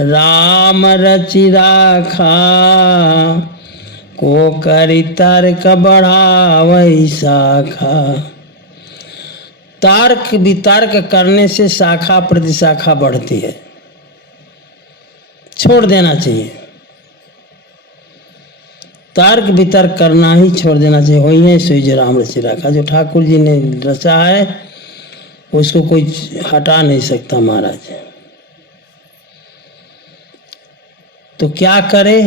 राम रचि राखा, को करी तर्क बढ़ावै शाखा। तर्क वितर्क करने से शाखा प्रतिशाखा बढ़ती है। छोड़ देना चाहिए, तर्क वितर्क करना ही छोड़ देना चाहिए। वही है सोई जो राम रचि राखा। जो ठाकुर जी ने रचा है उसको कोई हटा नहीं सकता महाराज। तो क्या करे?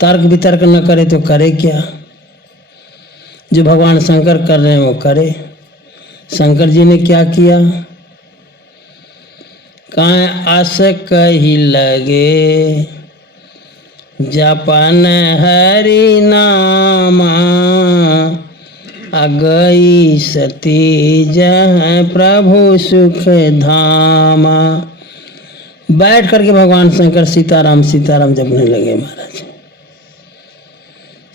तर्क वितर्क न करे तो करे क्या? जो भगवान शंकर कर रहे हैं वो करे। शंकर जी ने क्या किया? काहे आस कही लगे जपन हरि नामा, अगई सती जह प्रभु सुख धामा। बैठ करके भगवान शंकर सीताराम सीताराम जपने लगे महाराज।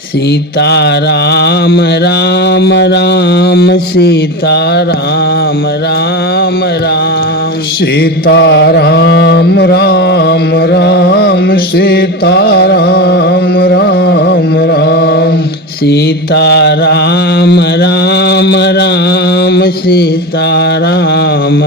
सीताराम राम राम सीताराम राम राम। सीताराम राम राम सीताराम राम राम। सीताराम राम राम सीताराम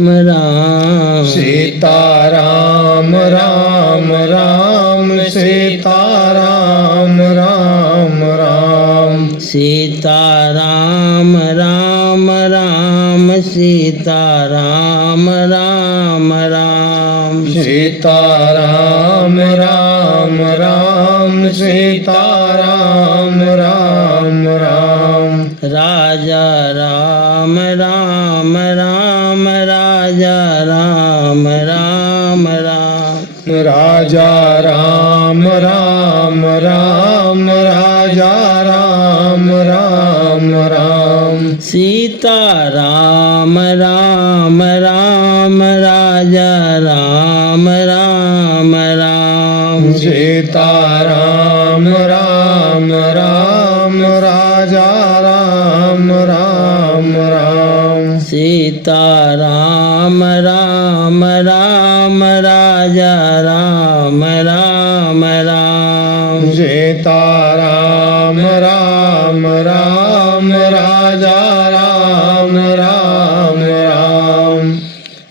राम। सीताराम राम राम सीताराम राम राम। सीताराम राम राम सीताराम राम राम। सीताराम राम राम सीताराम राम राम। राजा राम राम राम राजा राम राम राम। राजा राम राम राम राजा राम राम राम। सीता राम राम राम राजा राम राम राम। सीता राम राम राम राजा राम राम राम। सीता राम राम राम राजा राम राम राम। सीता राम राम राम राजा राम राम राम।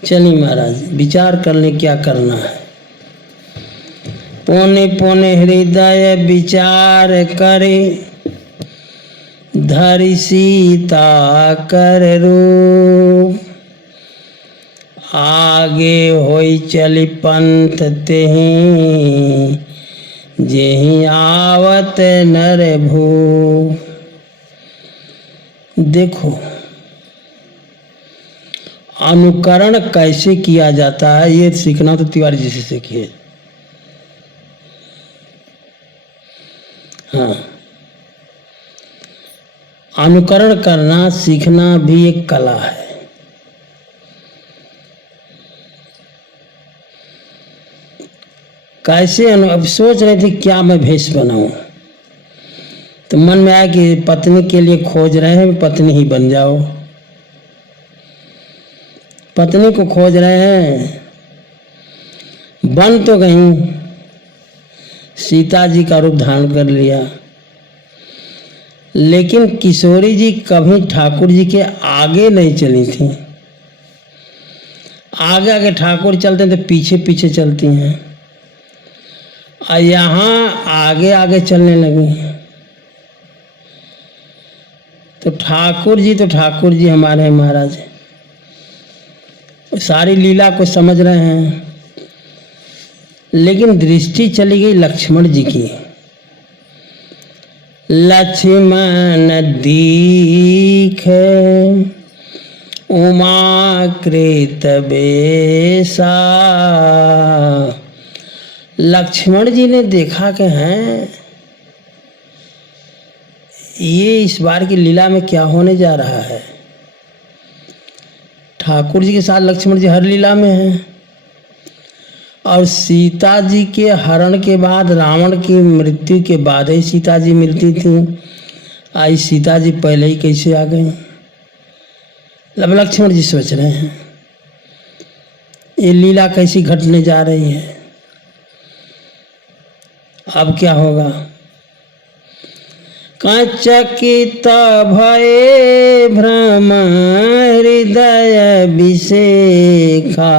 चलिए महाराज विचार कर ले क्या करना है। पौने पौने हृदय विचार करे, धरि सीता कर रूप। आगे होई चली पंथ तेहि, जेहि आवत नर भू। देखो अनुकरण कैसे किया जाता है ये सीखना तो तिवारी जी से सीखिए। हाँ, अनुकरण करना सीखना भी एक कला है। कैसे अब सोच रहे थे क्या मैं भेष बनाऊं, तो मन में आया कि पत्नी के लिए खोज रहे हैं, पत्नी ही बन जाओ। पत्नी को खोज रहे हैं, बन तो गई, सीता जी का रूप धारण कर लिया। लेकिन किशोरी जी कभी ठाकुर जी के आगे नहीं चली थी। आगे आगे ठाकुर चलते हैं तो पीछे पीछे चलती हैं, और यहाँ आगे आगे चलने लगी। तो ठाकुर जी हमारे महाराज सारी लीला को समझ रहे हैं, लेकिन दृष्टि चली गई लक्ष्मण जी की। लक्ष्मण दीखे उमाकृत बेसा। लक्ष्मण जी ने देखा कि हैं ये इस बार की लीला में क्या होने जा रहा है। ठाकुर जी के साथ लक्ष्मण जी हर लीला में हैं, और सीता जी के हरण के बाद, रावण की मृत्यु के बाद ही सीता जी मिलती थी। आज सीता जी पहले ही कैसे आ गई। अब लक्ष्मण जी सोच रहे हैं ये लीला कैसी घटने जा रही है, अब क्या होगा। चकित भये भ्रम हृदय विषेखा।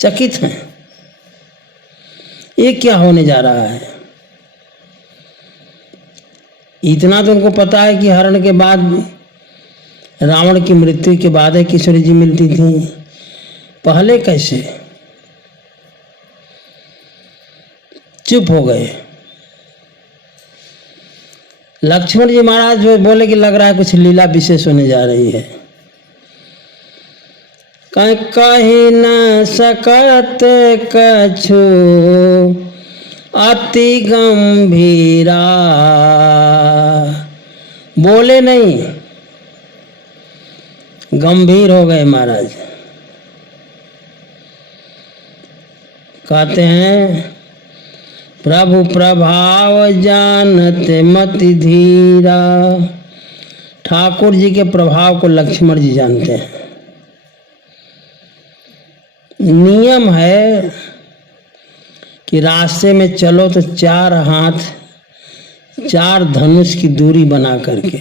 चकित हैं, ये क्या होने जा रहा है। इतना तो उनको पता है कि हरण के बाद, रावण की मृत्यु के बाद है किशोरी जी मिलती थी, पहले कैसे। चुप हो गए। लक्ष्मण जी महाराज जो बोले कि लग रहा है कुछ लीला विशेष होने जा रही है। कही न सकत कछु अति गंभीरा। बोले नहीं, गंभीर हो गए महाराज। कहते हैं प्रभु प्रभाव जानत मति धीरा। ठाकुर जी के प्रभाव को लक्ष्मण जी जानते हैं। नियम है कि रास्ते में चलो तो 4 हाथ 4 धनुष की दूरी बना करके,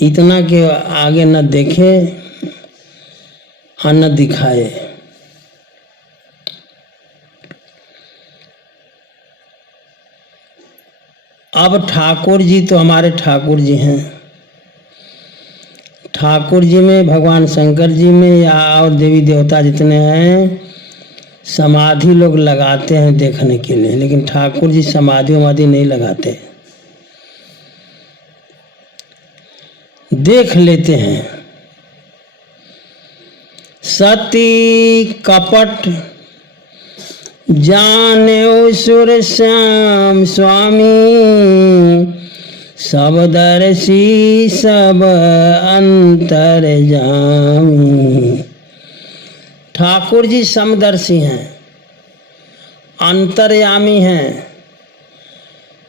इतना के आगे न देखे और न दिखाए। अब ठाकुर जी तो हमारे ठाकुर जी हैं। ठाकुर जी में, भगवान शंकर जी में या और देवी देवता जितने हैं, समाधि लोग लगाते हैं देखने के लिए, लेकिन ठाकुर जी समाधि वमाधि नहीं लगाते, देख लेते हैं। सती कपट जाने सुर श्याम स्वामी। सब दर्शी सब अंतर जामी। ठाकुर जी समदर्शी हैं, अंतर्यामी हैं।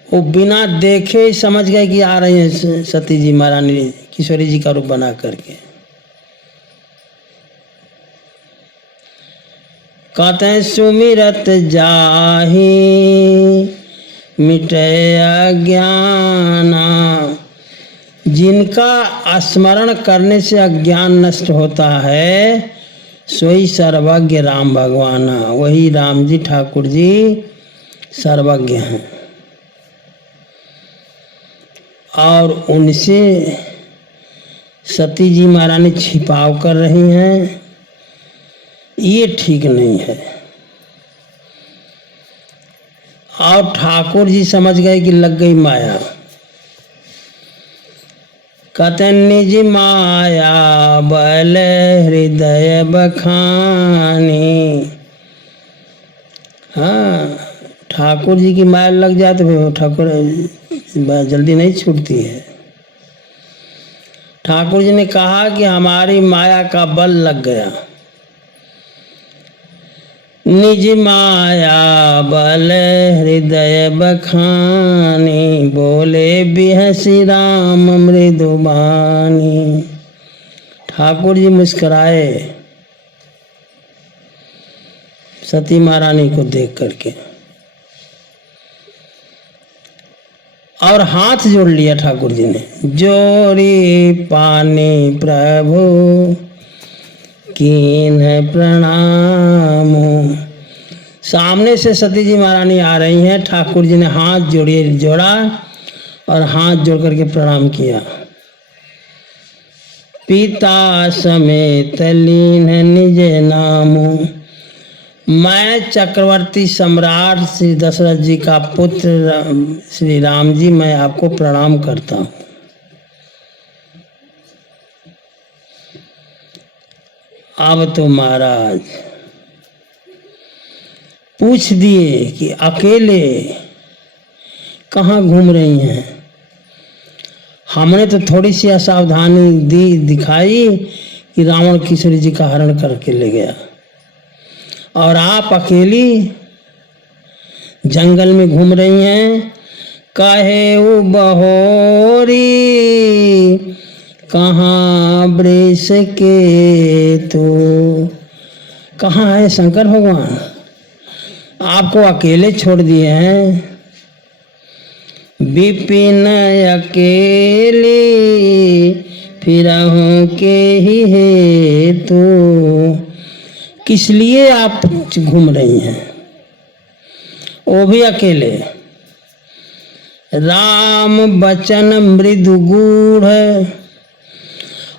वो बिना देखे ही समझ गए कि आ रही हैं सती जी महारानी किशोरी जी का रूप बना करके। कहते हैं सुमिरत जाहि मिटे अज्ञाना। जिनका स्मरण करने से अज्ञान नष्ट होता है, सोई सर्वज्ञ राम भगवाना। वही राम जी ठाकुर जी सर्वज्ञ हैं, और उनसे सती जी महारानी छिपाव कर रही हैं। ये ठीक नहीं है। और ठाकुर जी समझ गए कि लग गई माया। कहते निज माया बल हृदय बखानी। हाँ, ठाकुर जी की माया लग जाए तो ठाकुर जल्दी नहीं छूटती है। ठाकुर जी ने कहा कि हमारी माया का बल लग गया। निज माया बल हृदय बखानी। बोले बिहसी राम मृदुबानी। ठाकुर जी मुस्कुराए सती महारानी को देख करके, और हाथ जोड़ लिया ठाकुर जी ने। जोरी पानी प्रभु कीन प्रणाम। सामने से सती जी महारानी आ रही हैं, ठाकुर जी ने हाथ जोड़ा और हाथ जोड़ करके प्रणाम किया। पिता समेत लीन निज नामो, मैं चक्रवर्ती सम्राट श्री दशरथ जी का पुत्र श्री राम जी, मैं आपको प्रणाम करता हूँ। अब तो महाराज पूछ दिए कि अकेले कहाँ घूम रही हैं। हमने तो थोड़ी सी असावधानी दिखाई कि रावण किशोरी जी का हरण करके ले गया, और आप अकेली जंगल में घूम रही हैं। कहे उ बहोरी कहाँ वृष के, तो कहाँ है शंकर भगवान, आपको अकेले छोड़ दिए हैं। विपिन अकेली फिरहूं के ही है, तो किस लिए आप घूम रही हैं, वो भी अकेले। राम बचन मृदु गूढ़,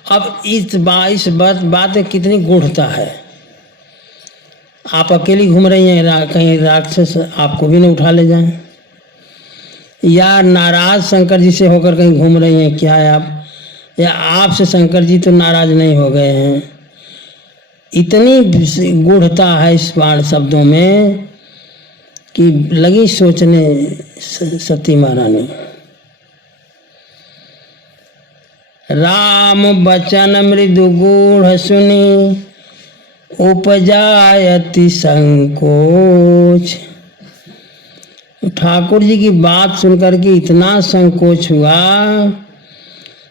अब इस बात में कितनी गूढ़ता है। आप अकेली घूम रही हैं, कहीं राक्षस आपको भी न उठा ले जाएं, या नाराज शंकर जी से होकर कहीं घूम रही हैं क्या है आप, या आपसे शंकर जी तो नाराज नहीं हो गए हैं। इतनी गूढ़ता है इस बाण शब्दों में कि लगी सोचने सती महारानी। राम बचन मृदु गूढ़ सुनी उपजायति संकोच, ठाकुर जी की बात सुनकर के इतना संकोच हुआ।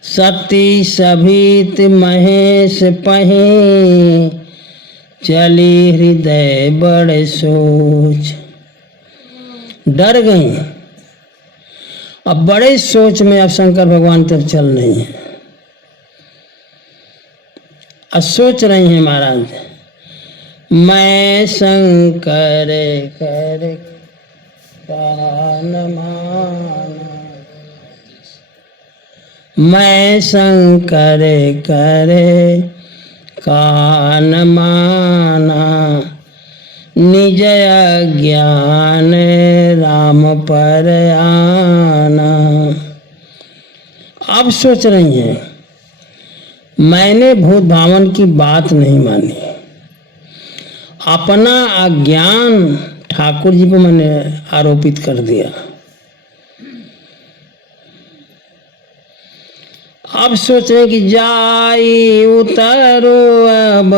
सती सभित महेश पहे, चली हृदय बड़े सोच, डर गई। अब बड़े सोच में अब शंकर भगवान तब चल रही हैं, अब सोच रही हैं महाराज, मैं शंकर कर कान माना, मैं शंकर करे कान माना, निज अज्ञान राम पर आना। अब सोच रही हैं, मैंने भूत भावन की बात नहीं मानी, अपना अज्ञान ठाकुर जी पे मैंने आरोपित कर दिया। अब सोच रहे कि जाई उतरो अब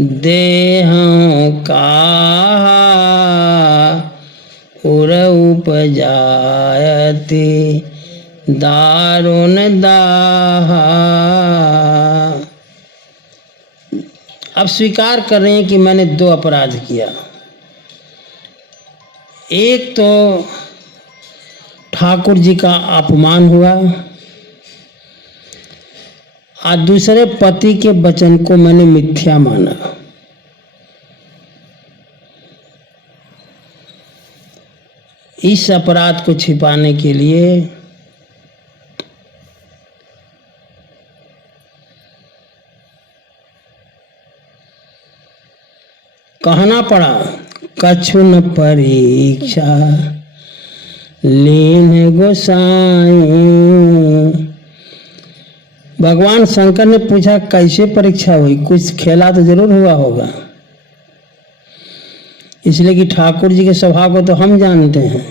देहों का, उर उपजायती दारुण दाहा। अब स्वीकार कर रहे हैं कि मैंने दो अपराध किया। एक तो ठाकुर जी का अपमान हुआ, और दूसरे पति के वचन को मैंने मिथ्या माना। इस अपराध को छिपाने के लिए कहना पड़ा, कछु न परीक्षा लीन गोसाई। भगवान शंकर ने पूछा कैसे परीक्षा हुई, कुछ खेला तो जरूर हुआ होगा, इसलिए कि ठाकुर जी के स्वभाव को तो हम जानते हैं।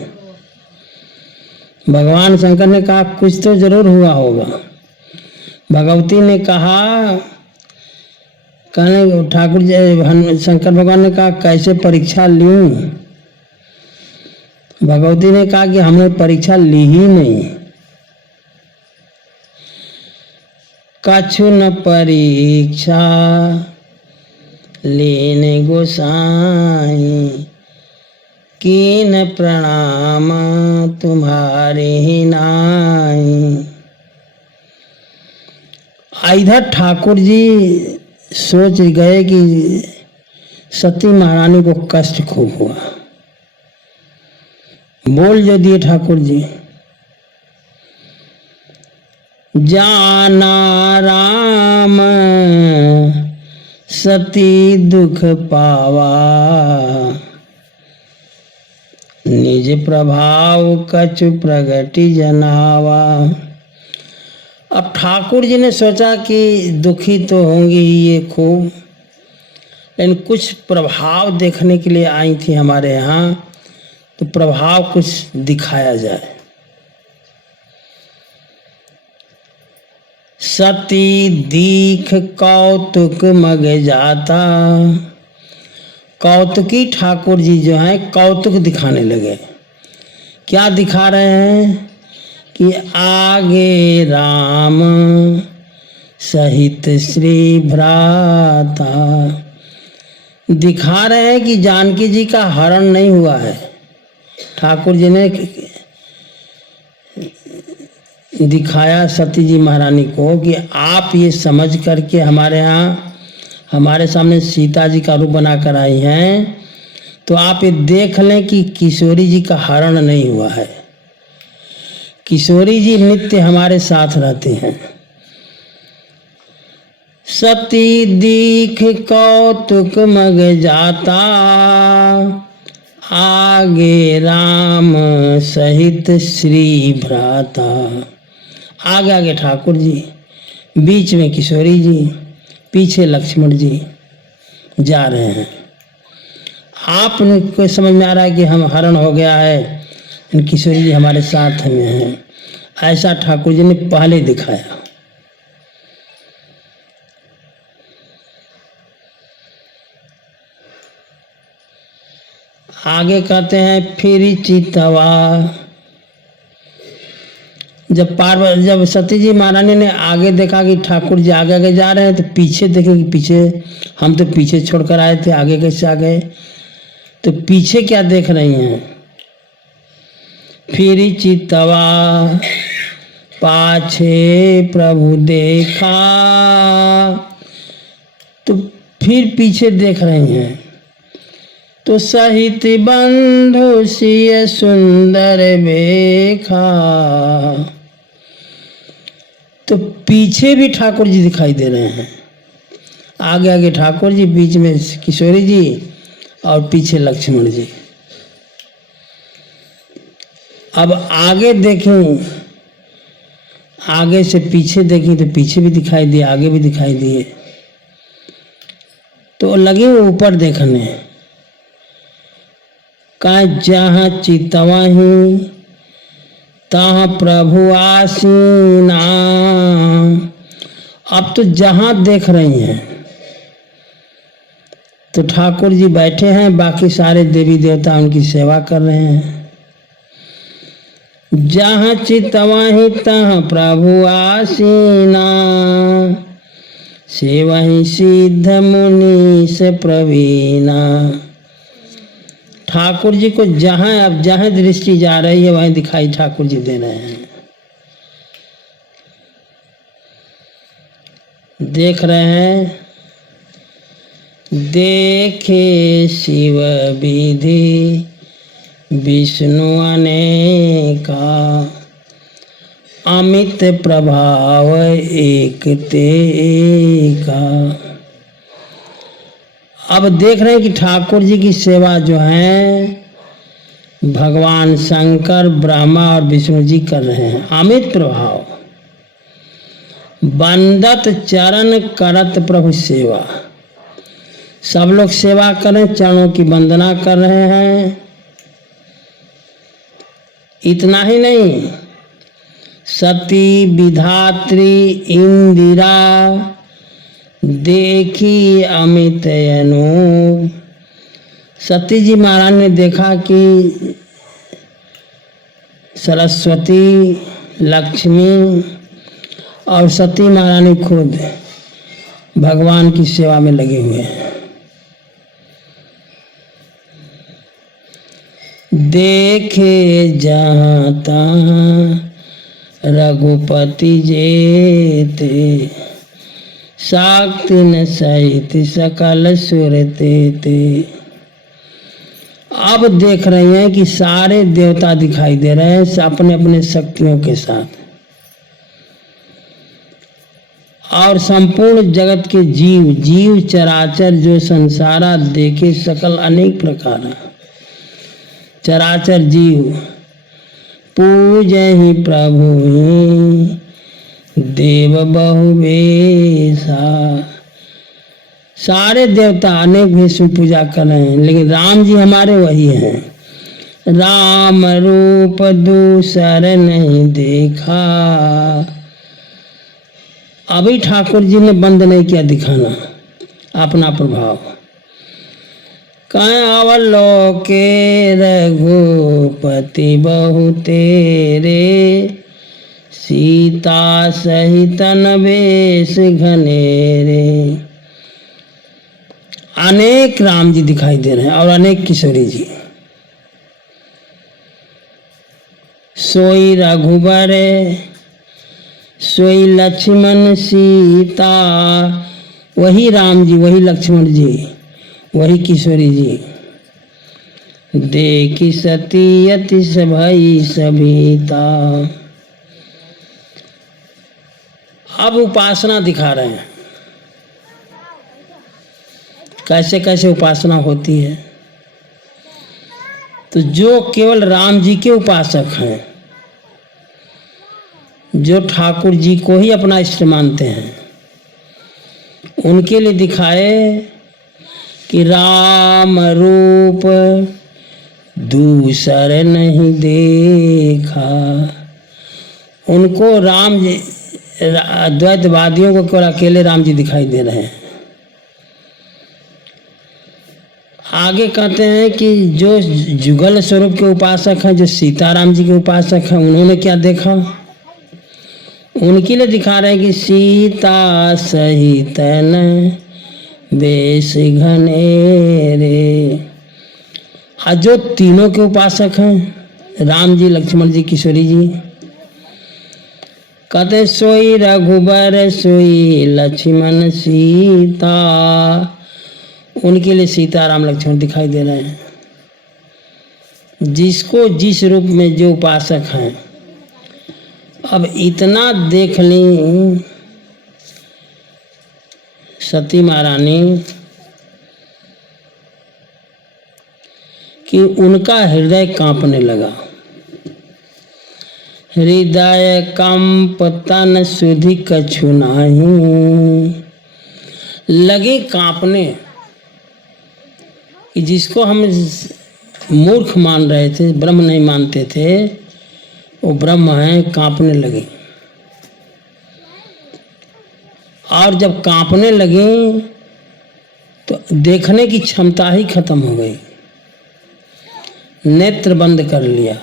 भगवान शंकर ने कहा कुछ तो जरूर हुआ होगा। भगवती ने कहा, कहने ठाकुर जी शंकर भगवान ने कहा कैसे परीक्षा लूं। भगवती ने कहा कि हमने परीक्षा ली ही नहीं। कछु न परीक्षा लेने गोसाई, कीन प्रणाम तुम्हारे ही नाई। इधर ठाकुर जी सोच गए कि सती महारानी को कष्ट खूब हुआ। बोल जो दिए ठाकुर जी, जाना राम सती दुख पावा, निज प्रभाव कछु प्रगति जनावा। अब ठाकुर जी ने सोचा कि दुखी तो होंगी ये खूब, लेकिन कुछ प्रभाव देखने के लिए आई थी हमारे यहाँ, तो प्रभाव कुछ दिखाया जाए। सती दीख कौतुक मग जाता, कौतुकी ठाकुर जी जो हैं कौतुक दिखाने लगे। क्या दिखा रहे हैं कि आगे राम सहित श्री भ्राता, दिखा रहे हैं कि जानकी जी का हरण नहीं हुआ है। ठाकुर जी ने दिखाया सती जी महारानी को कि आप ये समझ करके हमारे यहाँ हमारे सामने सीता जी का रूप बनाकर आई हैं, तो आप ये देख लें कि किशोरी जी का हरण नहीं हुआ है। किशोरी जी नित्य हमारे साथ रहते हैं। सती दीख कौतुक मग जाता, आगे राम सहित श्री भ्राता। आगे आगे ठाकुर जी, बीच में किशोरी जी, पीछे लक्ष्मण जी जा रहे हैं। आपको समझ में आ रहा है कि हम हरण हो गया है, किशोरी जी हमारे साथ में हैं। ऐसा ठाकुर जी ने पहले दिखाया। आगे कहते हैं फिर चितवा, जब सती जी महारानी ने आगे देखा कि ठाकुर जी आगे आगे जा रहे हैं, तो पीछे देखे कि पीछे हम तो पीछे छोड़कर आए थे, आगे कैसे आ गए। तो पीछे क्या देख रही हैं। फिर चितवा पाछे प्रभु देखा, तो फिर पीछे देख रही हैं। तो सहित बंधु सिय सुंदर बेखा, तो पीछे भी ठाकुर जी दिखाई दे रहे हैं। आगे आगे ठाकुर जी, बीच में किशोरी जी और पीछे लक्ष्मण जी। अब आगे देखें, आगे से पीछे देखें तो पीछे भी दिखाई दिए, आगे भी दिखाई दिए। तो लगे ऊपर देखने, कहाँ जहाँ चितवा ही तहाँ प्रभु आसीना। अब तो जहाँ देख रही हैं तो ठाकुर जी बैठे हैं, बाकी सारे देवी देवता उनकी सेवा कर रहे हैं। जहाँ चितवा ही तहाँ प्रभु आसीना, सेवा ही सिद्ध मुनि से प्रवीणा। ठाकुर जी को जहाँ अब जहाँ दृष्टि जा रही है वहीं दिखाई ठाकुर जी दे रहे हैं। देख रहे हैं, देखे शिव विधि विष्णु अनेका, अमित प्रभाव एक तेका। अब देख रहे हैं कि ठाकुर जी की सेवा जो है भगवान शंकर, ब्रह्मा और विष्णु जी कर रहे हैं। अमित प्रभाव, बंदत चरण करत प्रभु सेवा। सब लोग सेवा करें, चरणों की वंदना कर रहे हैं। इतना ही नहीं, सती विधात्री इंदिरा देखी अमित अनूप। सती जी महाराज ने देखा कि सरस्वती, लक्ष्मी और सती महारानी खुद भगवान की सेवा में लगे हुए हैं। देखे जहाँ तहाँ रघुपति जेते, शक्ति न सहित सकल सुर तेते। अब देख रहे हैं कि सारे देवता दिखाई दे रहे हैं अपने अपने शक्तियों के साथ। और संपूर्ण जगत के जीव जीव चराचर जो संसारा देखे सकल अनेक प्रकार चराचर जीव पूजहि प्रभु देव बहु वेशा। सारे देवता अनेक वेश में पूजा कर रहे हैं, लेकिन राम जी हमारे वही हैं। राम रूप दूसर नहीं देखा। अभी ठाकुर जी ने बंद नहीं किया दिखाना अपना प्रभाव। कहीं अवलोके रघुपति बहु तेरे सीता सहित वेश घनेरे। अनेक राम जी दिखाई दे रहे हैं और अनेक किशोरी जी। सोई रघुबर सोई लक्ष्मण सीता। वही राम जी, वही लक्ष्मण जी, वही किशोरी जी। देखी सती अति सभई सभीता। अब उपासना दिखा रहे हैं, कैसे कैसे उपासना होती है। तो जो केवल राम जी के उपासक हैं, जो ठाकुर जी को ही अपना इष्ट मानते हैं, उनके लिए दिखाए कि राम रूप दूसर नहीं देखा। उनको राम जी, द्वैतवादियों को केवल अकेले राम जी दिखाई दे रहे हैं। आगे कहते हैं कि जो जुगल स्वरूप के उपासक हैं, जो सीताराम जी के उपासक हैं, उन्होंने क्या देखा, उनके लिए दिखा रहे हैं कि सीता सहित वेश घनेरे। और जो तीनों के उपासक हैं, राम जी, लक्ष्मण जी, किशोरी जी, कहते सोई रघुबर सोई लक्ष्मण सीता। उनके लिए सीता राम लक्ष्मण दिखाई दे रहे हैं। जिसको जिस रूप में जो उपासक हैं। अब इतना देख ली सती महारानी कि उनका हृदय कांपने लगा। हृदय कंप तन सुधि कछु नाही। लगे कांपने कि जिसको हम मूर्ख मान रहे थे, ब्रह्म नहीं मानते थे, वो ब्रह्म है, कांपने लगे। और जब कांपने लगे तो देखने की क्षमता ही खत्म हो गई। नेत्र बंद कर लिया।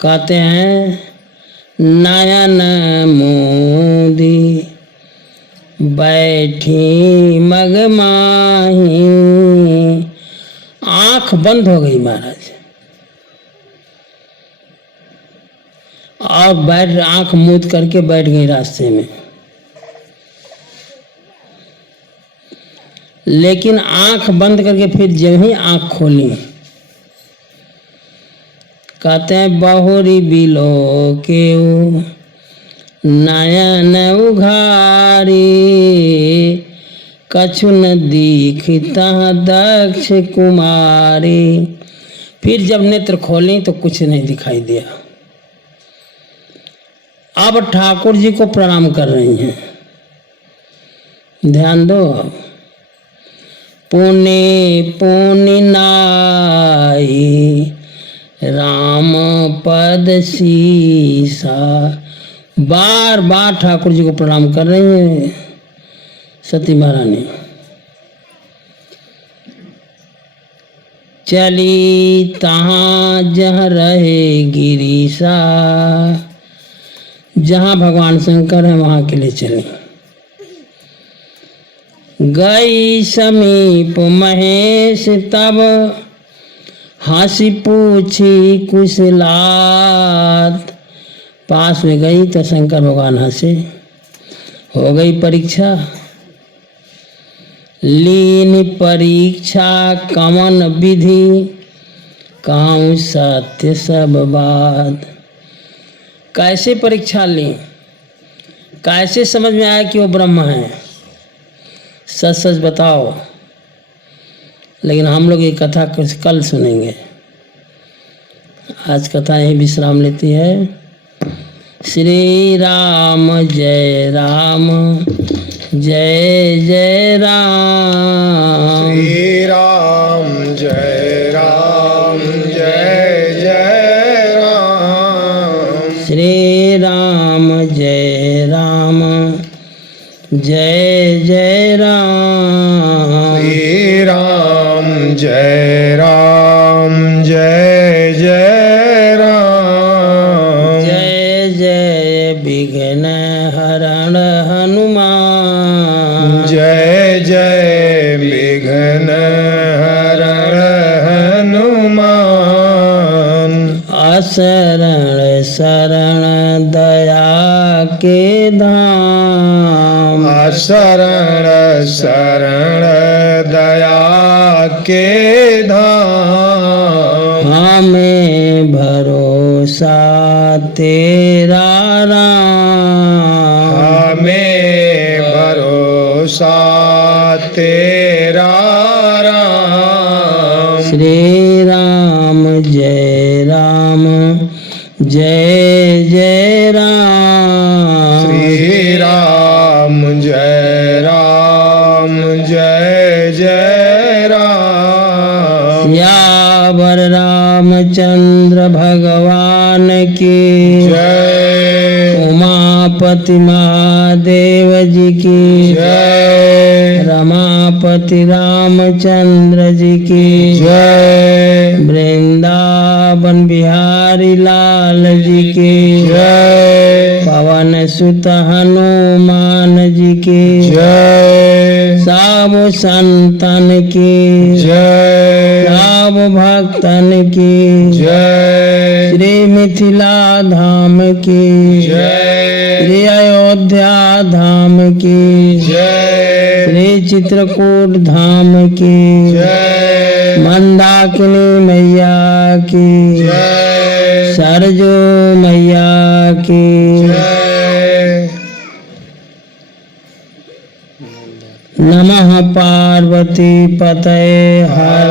कहते हैं नयन मोदी बैठी मगमाही। आंख बंद हो गई महाराज, और बैठ आंख मूंद करके बैठ गई रास्ते में। लेकिन आंख बंद करके फिर जब ही आंख खोली, कहते हैं बहुरी बिलो के नयन उघारी। कछु न दीखता दक्ष कुमारी। फिर जब नेत्र खोली तो कुछ नहीं दिखाई दिया। अब ठाकुर जी को प्रणाम कर रही हैं। ध्यान दो। पुण्य पुण्य नाई राम पद सीसा। बार बार ठाकुर जी को प्रणाम कर रही हैं सती महारानी। चली तहाँ जहाँ रहे गिरीसा। जहाँ भगवान शंकर है वहाँ के लिए चली। गई समीप महेश तब हंसी पूछी कुशलात। पास में गई तो शंकर भगवान हंसे। हो गई परीक्षा। लीन परीक्षा कमन विधि कहूँ सत्य सब बात। कैसे परीक्षा ली? कैसे समझ में आया कि वो ब्रह्म है? सच सच बताओ। लेकिन हम लोग ये कथा कल सुनेंगे। आज कथा यही विश्राम लेती है। श्री राम जय राम, जय जय राम। श्री राम जय राम, जय जय राम। श्री राम जय राम, जय जय राम। श्री राम जय राम, जय जय राम। जय जय विघ्न हरण हनुमान। जय जय विघ्न हरण हनुमान। असरण शरण दया के धाम। शरण शरण दया के धाम। हमें भरोसा तेरा राम। हमें भरोसा तेरा राम। श्री राम जय राम, जय जय राम। श्री राम जय राम, जय जय राम। सियावर रामचंद्र भगवान की जय। उमापति महादेव जी की जय। रमापति रामचंद्र जी की जय। वृंदावन बिहारी लाल जी की जय। पवन सुत हनुमान जी की जय। सब संतन की जय। सब भक्तन की जय। श्री मिथिला धाम की जय। श्री अयोध्या धाम की जय। श्री चित्रकूट धाम की जय। मंदाकिनी मैया की जय। सरजू मैया की जय। नमः पार्वती पतये हर हर